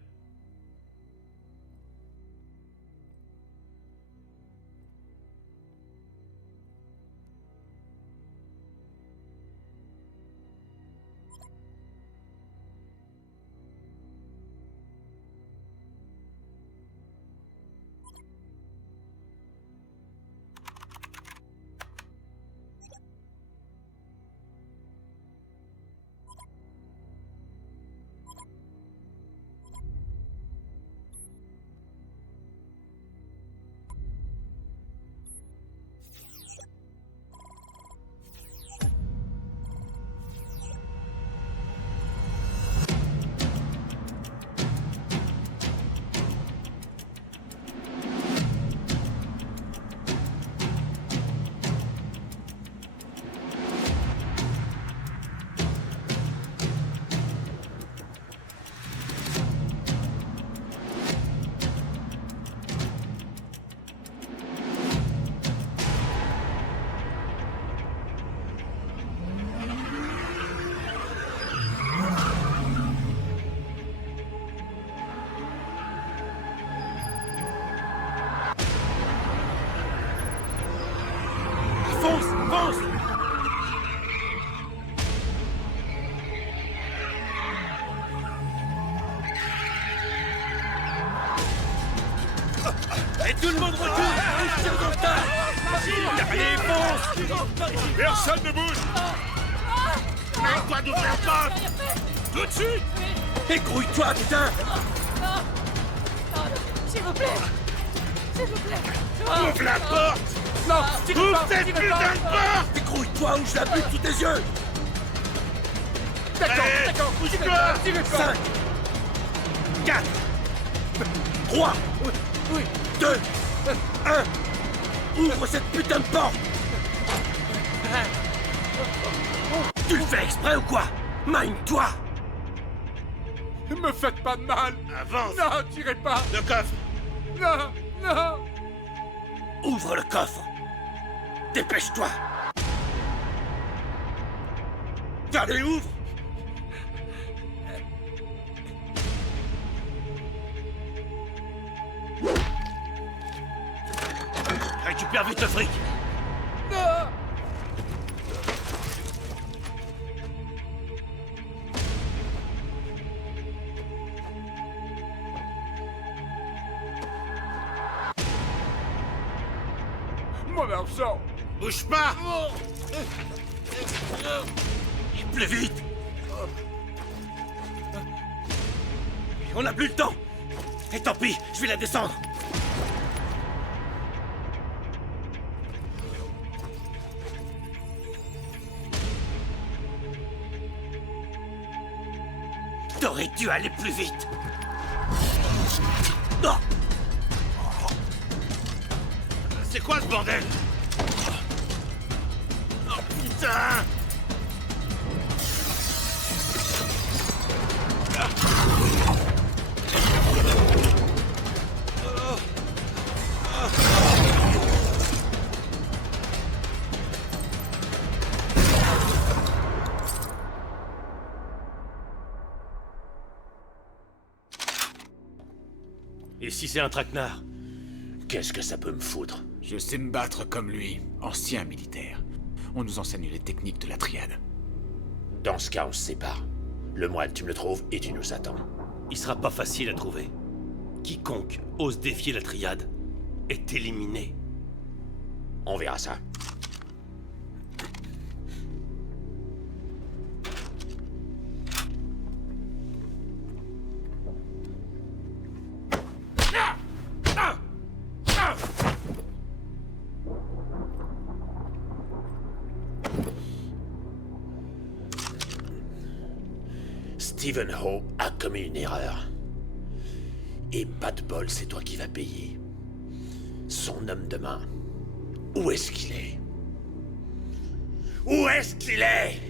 Et tout le monde recule! Je tire dans le tas! Allez, fonce! Personne ne bouge! Mets-toi d'ouvrir la porte! Tout de suite! Écrouille-toi, putain! S'il vous plaît! S'il vous plaît! Ouvre la porte! Non! Ouvre cette putain de porte! Écrouille-toi ou je la bute sous tes yeux! D'accord, bouge-toi! 5 4 3 2 1 Ouvre cette putain de porte! Tu le fais exprès ou quoi? Mine-toi! Me faites pas de mal! Avance! Non, tirez pas! Le coffre! Non! Non! Ouvre le coffre! Dépêche-toi! Allez, ouvre! Récupère vite le fric! Non! Mon argent! Bouge pas! Plus vite! On n'a plus le temps! Et tant pis, je vais la descendre! T'aurais dû aller plus vite! Non! C'est quoi ce bordel? Oh putain! Et si c'est un traquenard? Qu'est-ce que ça peut me foutre? Je sais me battre comme lui, ancien militaire. On nous enseigne les techniques de la triade. Dans ce cas, on se sépare. Le moine, tu me le trouves et tu nous attends. Il sera pas facile à trouver. Quiconque ose défier la triade est éliminé. On verra ça. Stephen Howe a commis une erreur. Et pas de bol, c'est toi qui vas payer. Son homme de main. Où est-ce qu'il est? Où est-ce qu'il est?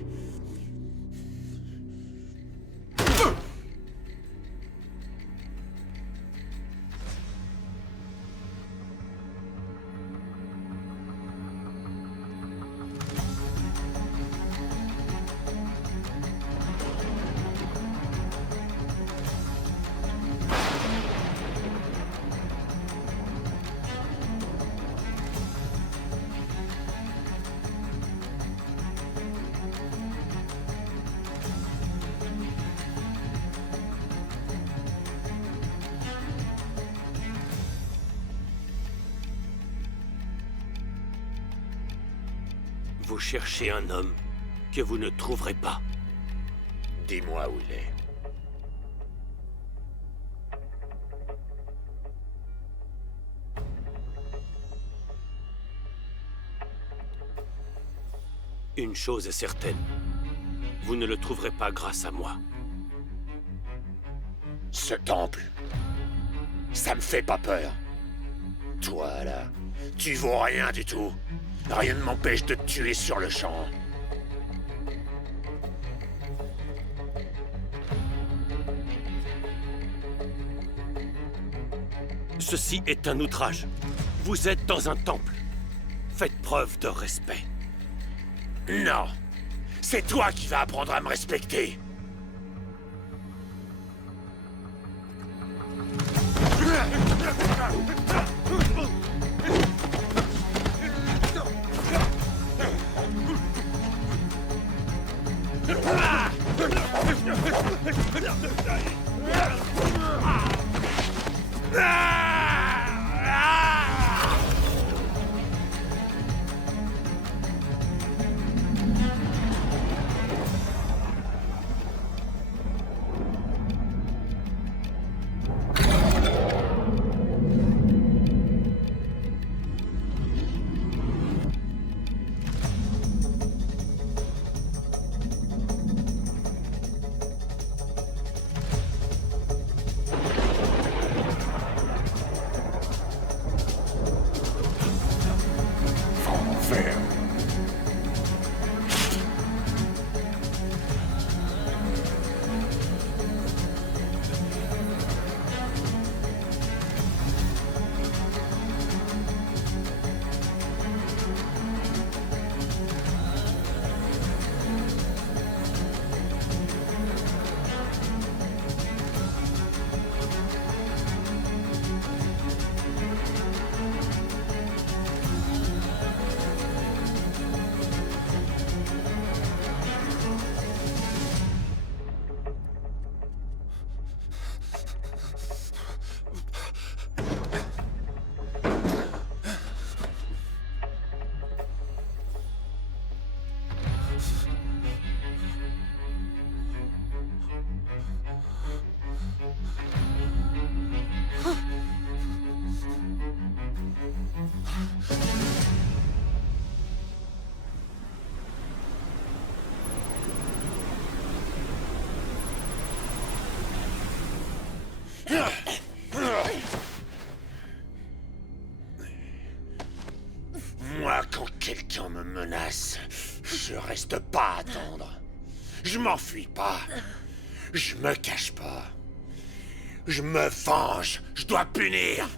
Vous cherchez un homme que vous ne trouverez pas. Dis-moi où il est. Une chose est certaine. Vous ne le trouverez pas grâce à moi. Ce temple, ça me fait pas peur. Toi, là, tu vaux rien du tout. Rien ne m'empêche de te tuer sur le champ. Ceci est un outrage. Vous êtes dans un temple. Faites preuve de respect. Non, c'est toi qui vas apprendre à me respecter. Moi, quand quelqu'un me menace, je reste pas à attendre. Je m'enfuis pas. Je me cache pas. Je me venge. Je dois punir.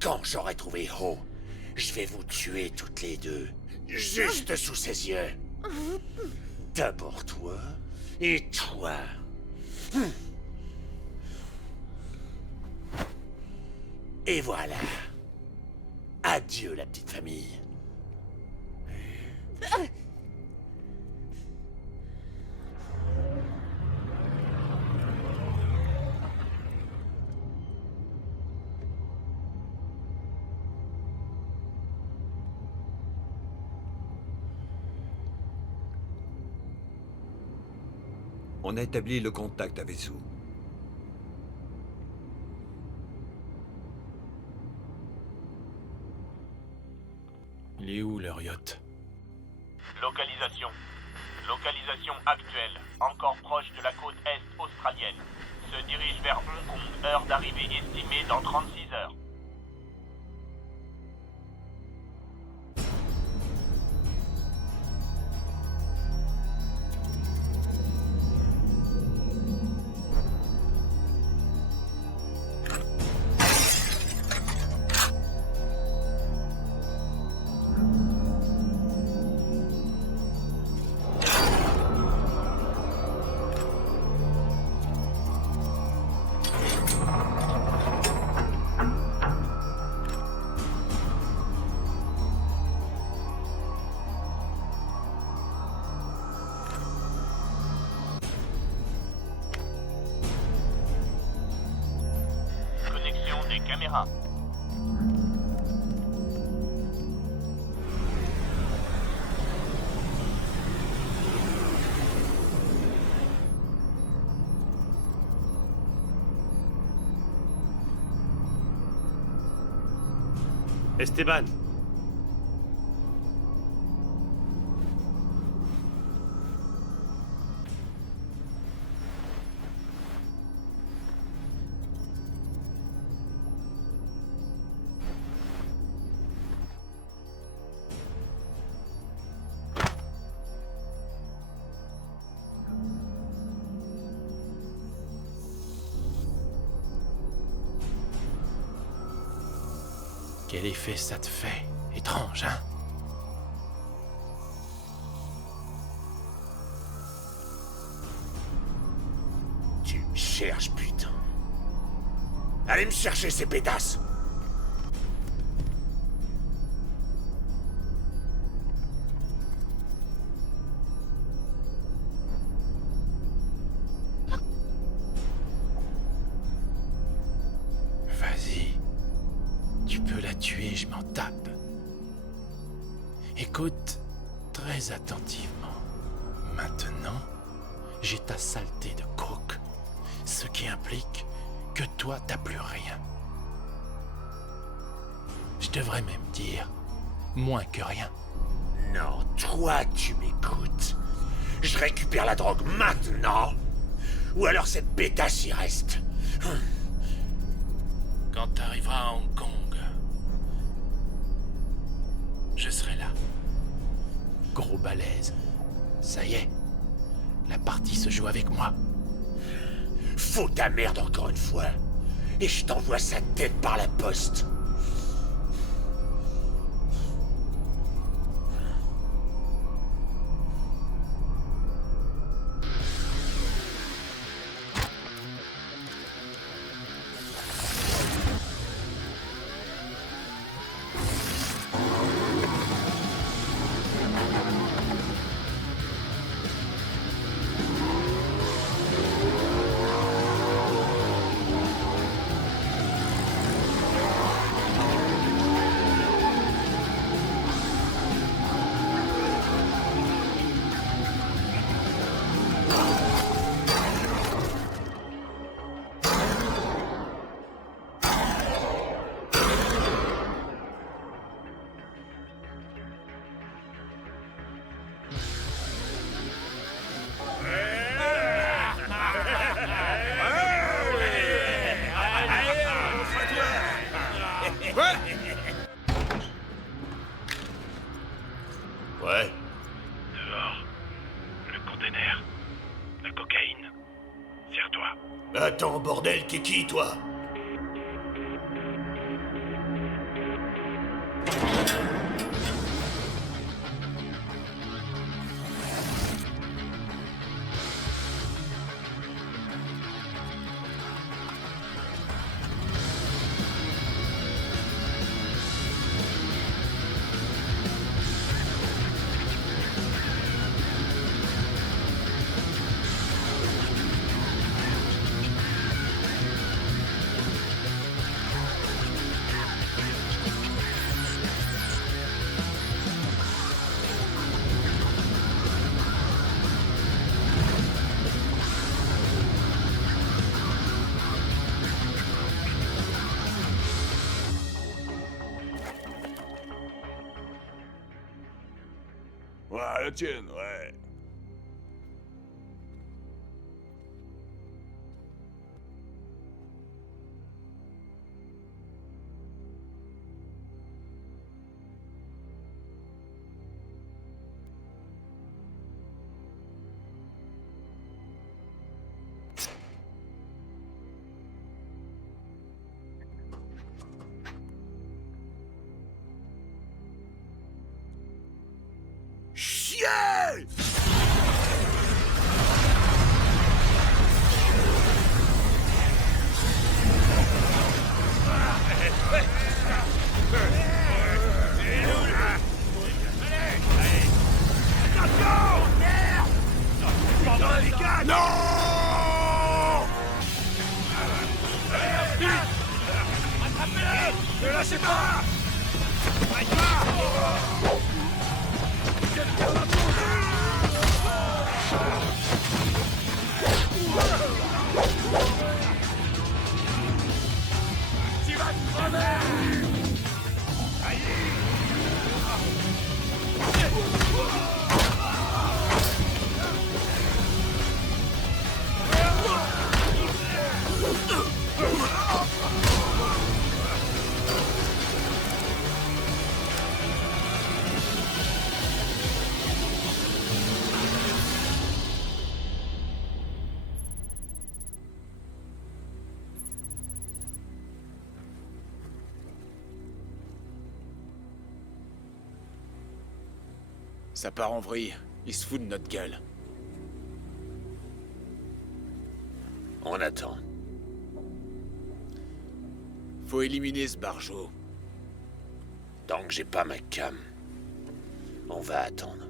Quand j'aurai trouvé Ho, je vais vous tuer toutes les deux. Juste sous ses yeux. D'abord toi et toi. Et voilà. Adieu la petite famille. On a établi le contact avec Zhu. Il est où leur yacht? Localisation. Localisation actuelle. Encore proche de la côte est australienne. Se dirige vers Hong Kong. Heure d'arrivée estimée dans 36 heures. Caméra. Esteban. Quel effet ça te fait? Étrange, hein? Tu me cherches, putain. Allez me chercher ces pétasses. Vas-y. Tu peux la tuer, je m'en tape. Écoute très attentivement. Maintenant, j'ai ta saleté de coke, ce qui implique que toi, t'as plus rien. Je devrais même dire moins que rien. Non, toi, tu m'écoutes. Je récupère la drogue maintenant, ou alors cette pétasse y reste. Quand t'arriveras à Hong Kong, je serai là. Gros balèze. Ça y est, la partie se joue avec moi. Fous ta merde encore une fois, et je t'envoie sa tête par la poste. Ouais. Dehors. Le container. La cocaïne. Serre-toi. Attends, bordel, t'es qui, toi? Ouais, la tienne, ouais. Chien! Non! Ne lâchez pas! Tu vas te crever! Ça part en vrille. Il se fout de notre gueule. On attend. Faut éliminer ce barjot. Tant que j'ai pas ma cam, on va attendre.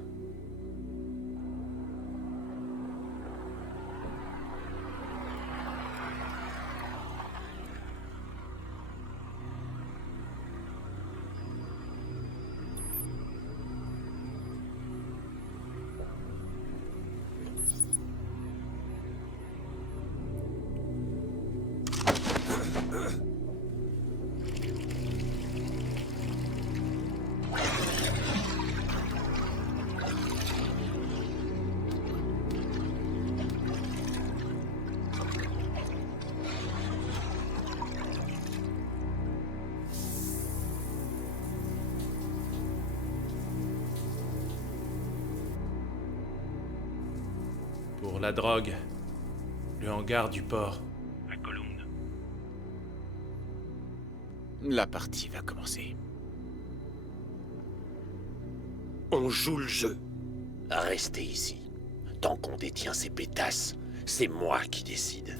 Pour la drogue, le hangar du port. À Cologne. La partie va commencer. On joue le jeu. Restez ici. Tant qu'on détient ces pétasses, c'est moi qui décide.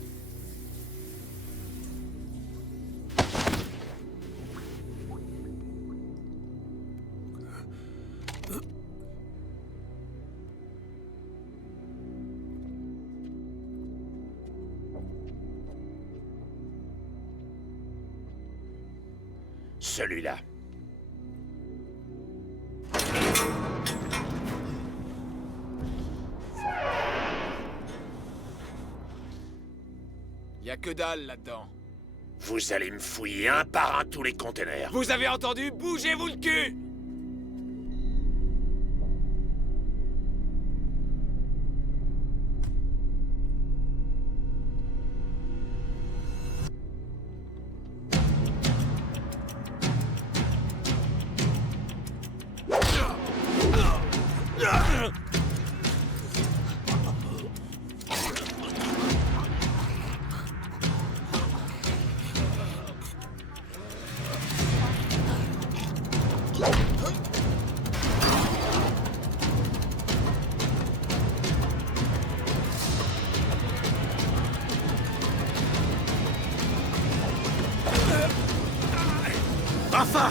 Celui-là. Y a que dalle là-dedans. Vous allez me fouiller un par un tous les containers. Vous avez entendu? Bougez-vous le cul! Enfin!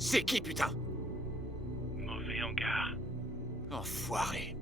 C'est qui, putain? Mauvais hangar. Enfoiré.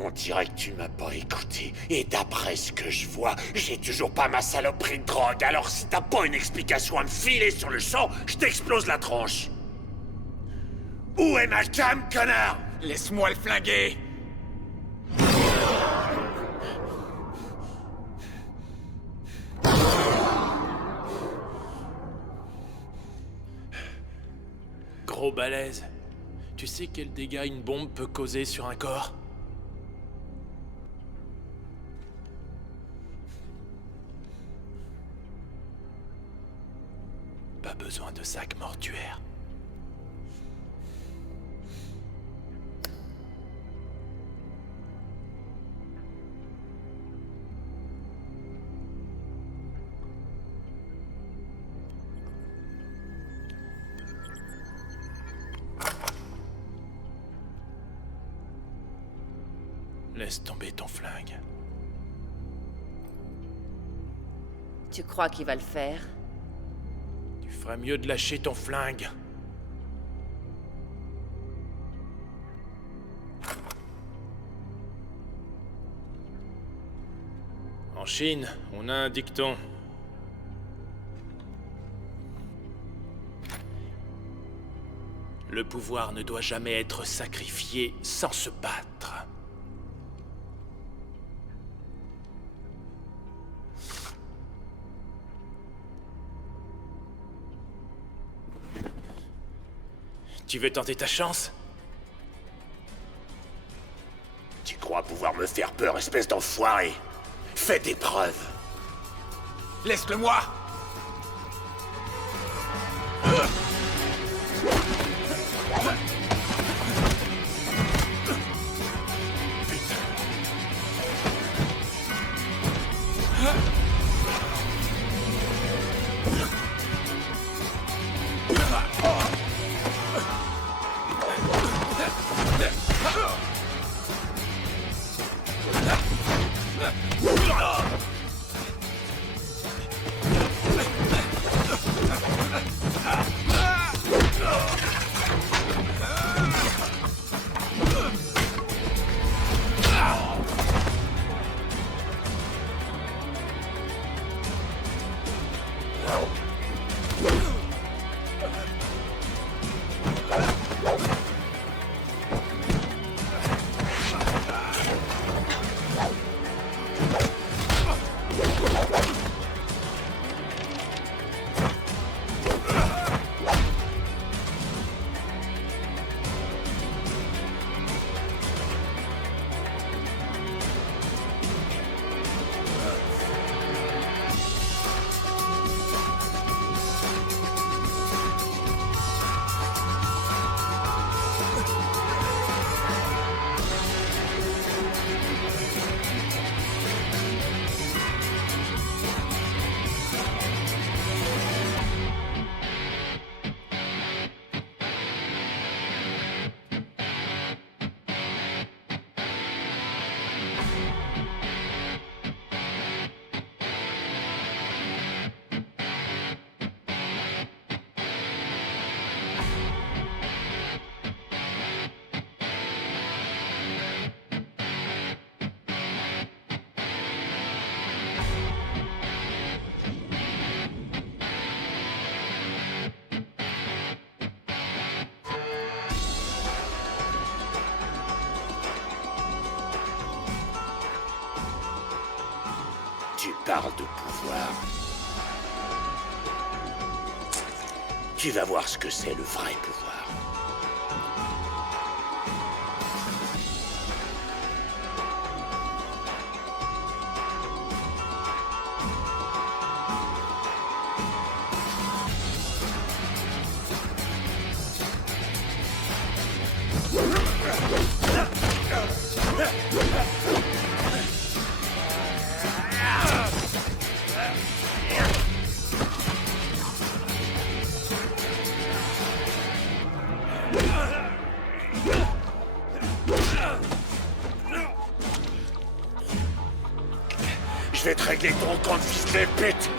On dirait que tu m'as pas écouté. Et d'après ce que je vois, j'ai toujours pas ma saloperie de drogue. Alors si t'as pas une explication à me filer sur le champ, je t'explose la tronche. Où est ma cam, connard? Laisse-moi le flinguer! Gros balèze. Tu sais quel dégât une bombe peut causer sur un corps? Pas besoin de sac mortuaire. Laisse tomber ton flingue. Tu crois qu'il va le faire? Tu ferais mieux de lâcher ton flingue. Chine, on a un dicton. Le pouvoir ne doit jamais être sacrifié sans se battre. Tu veux tenter ta chance? Tu crois pouvoir me faire peur, espèce d'enfoiré? Fais tes preuves. Laisse-le-moi! Tu parles de pouvoir. Tu vas voir ce que c'est le vrai pouvoir. Je vais te régler ton compte, fils de pute!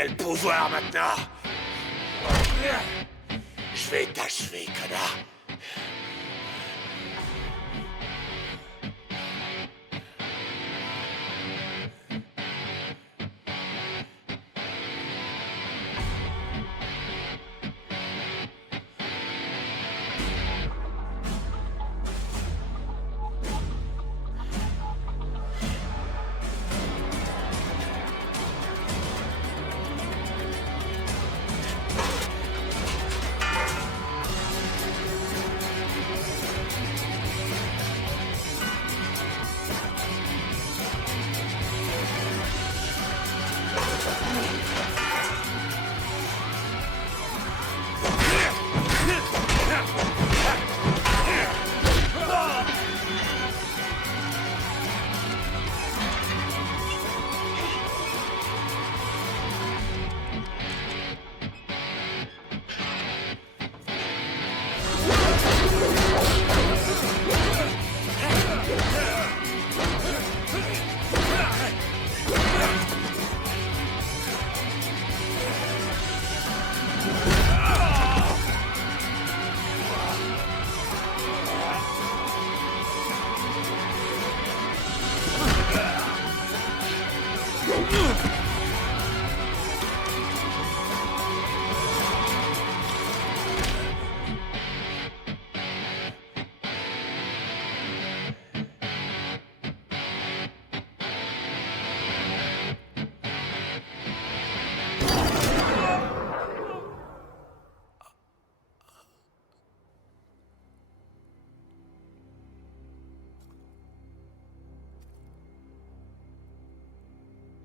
a le pouvoir maintenant. Je vais t'achever, connard.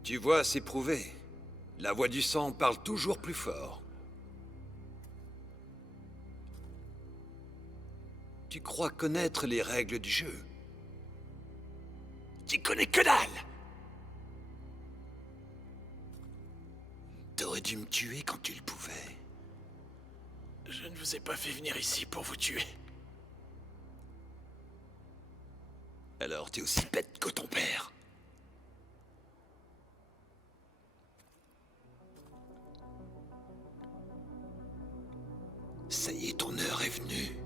Tu vois, c'est prouvé. La voix du sang parle toujours plus fort. Tu crois connaître les règles du jeu? Tu connais que dalle! T'aurais dû me tuer quand tu le pouvais. Je ne vous ai pas fait venir ici pour vous tuer. Alors t'es aussi bête que ton père. Ça y est, ton heure est venue.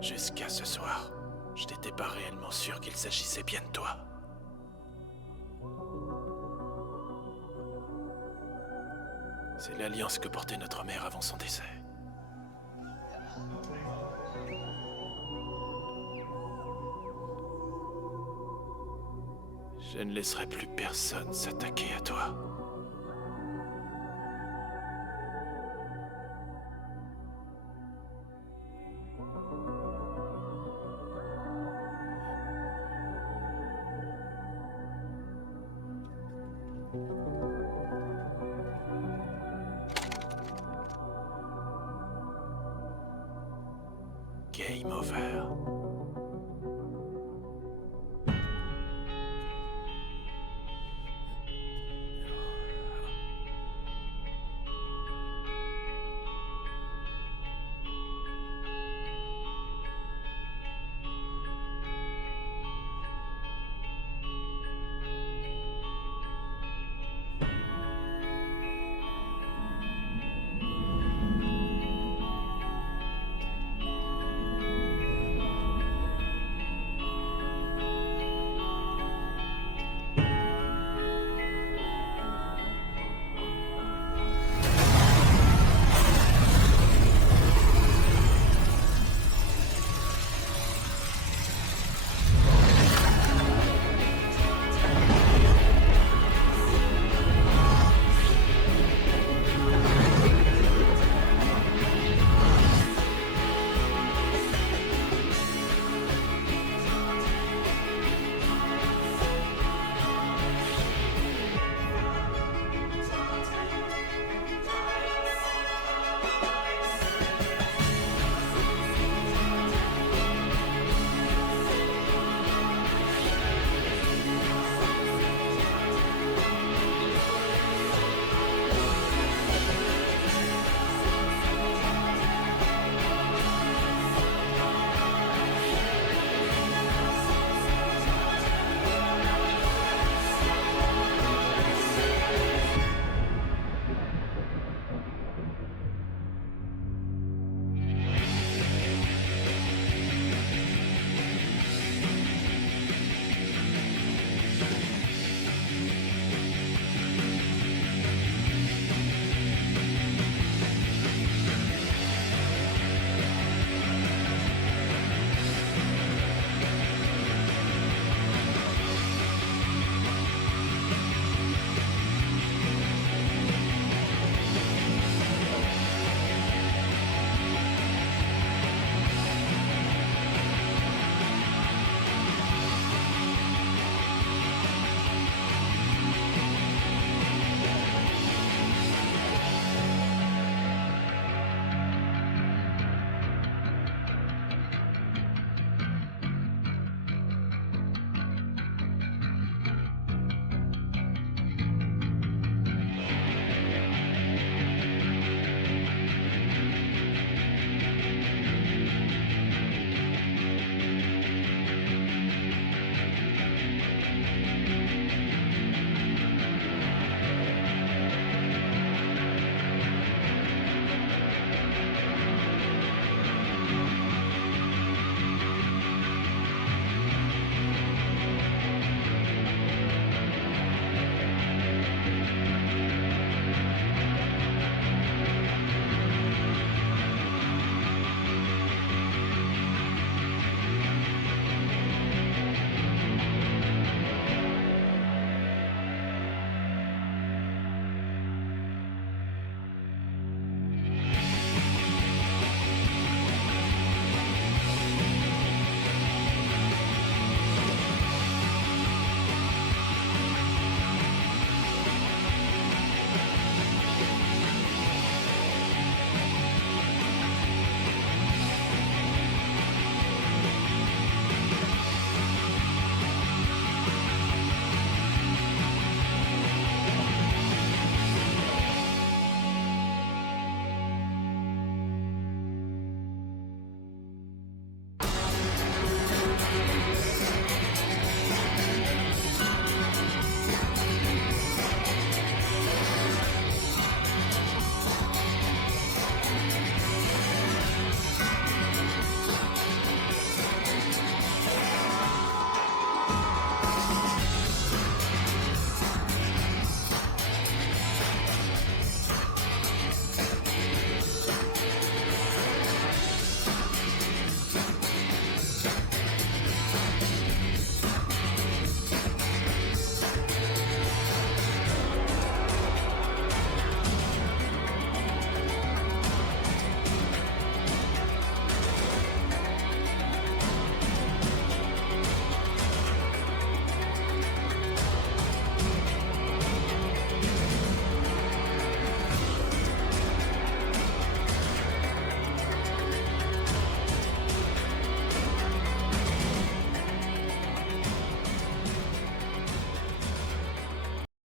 Jusqu'à ce soir, je n'étais pas réellement sûr qu'il s'agissait bien de toi. C'est l'alliance que portait notre mère avant son décès. Je ne laisserai plus personne s'attaquer à toi. Game over.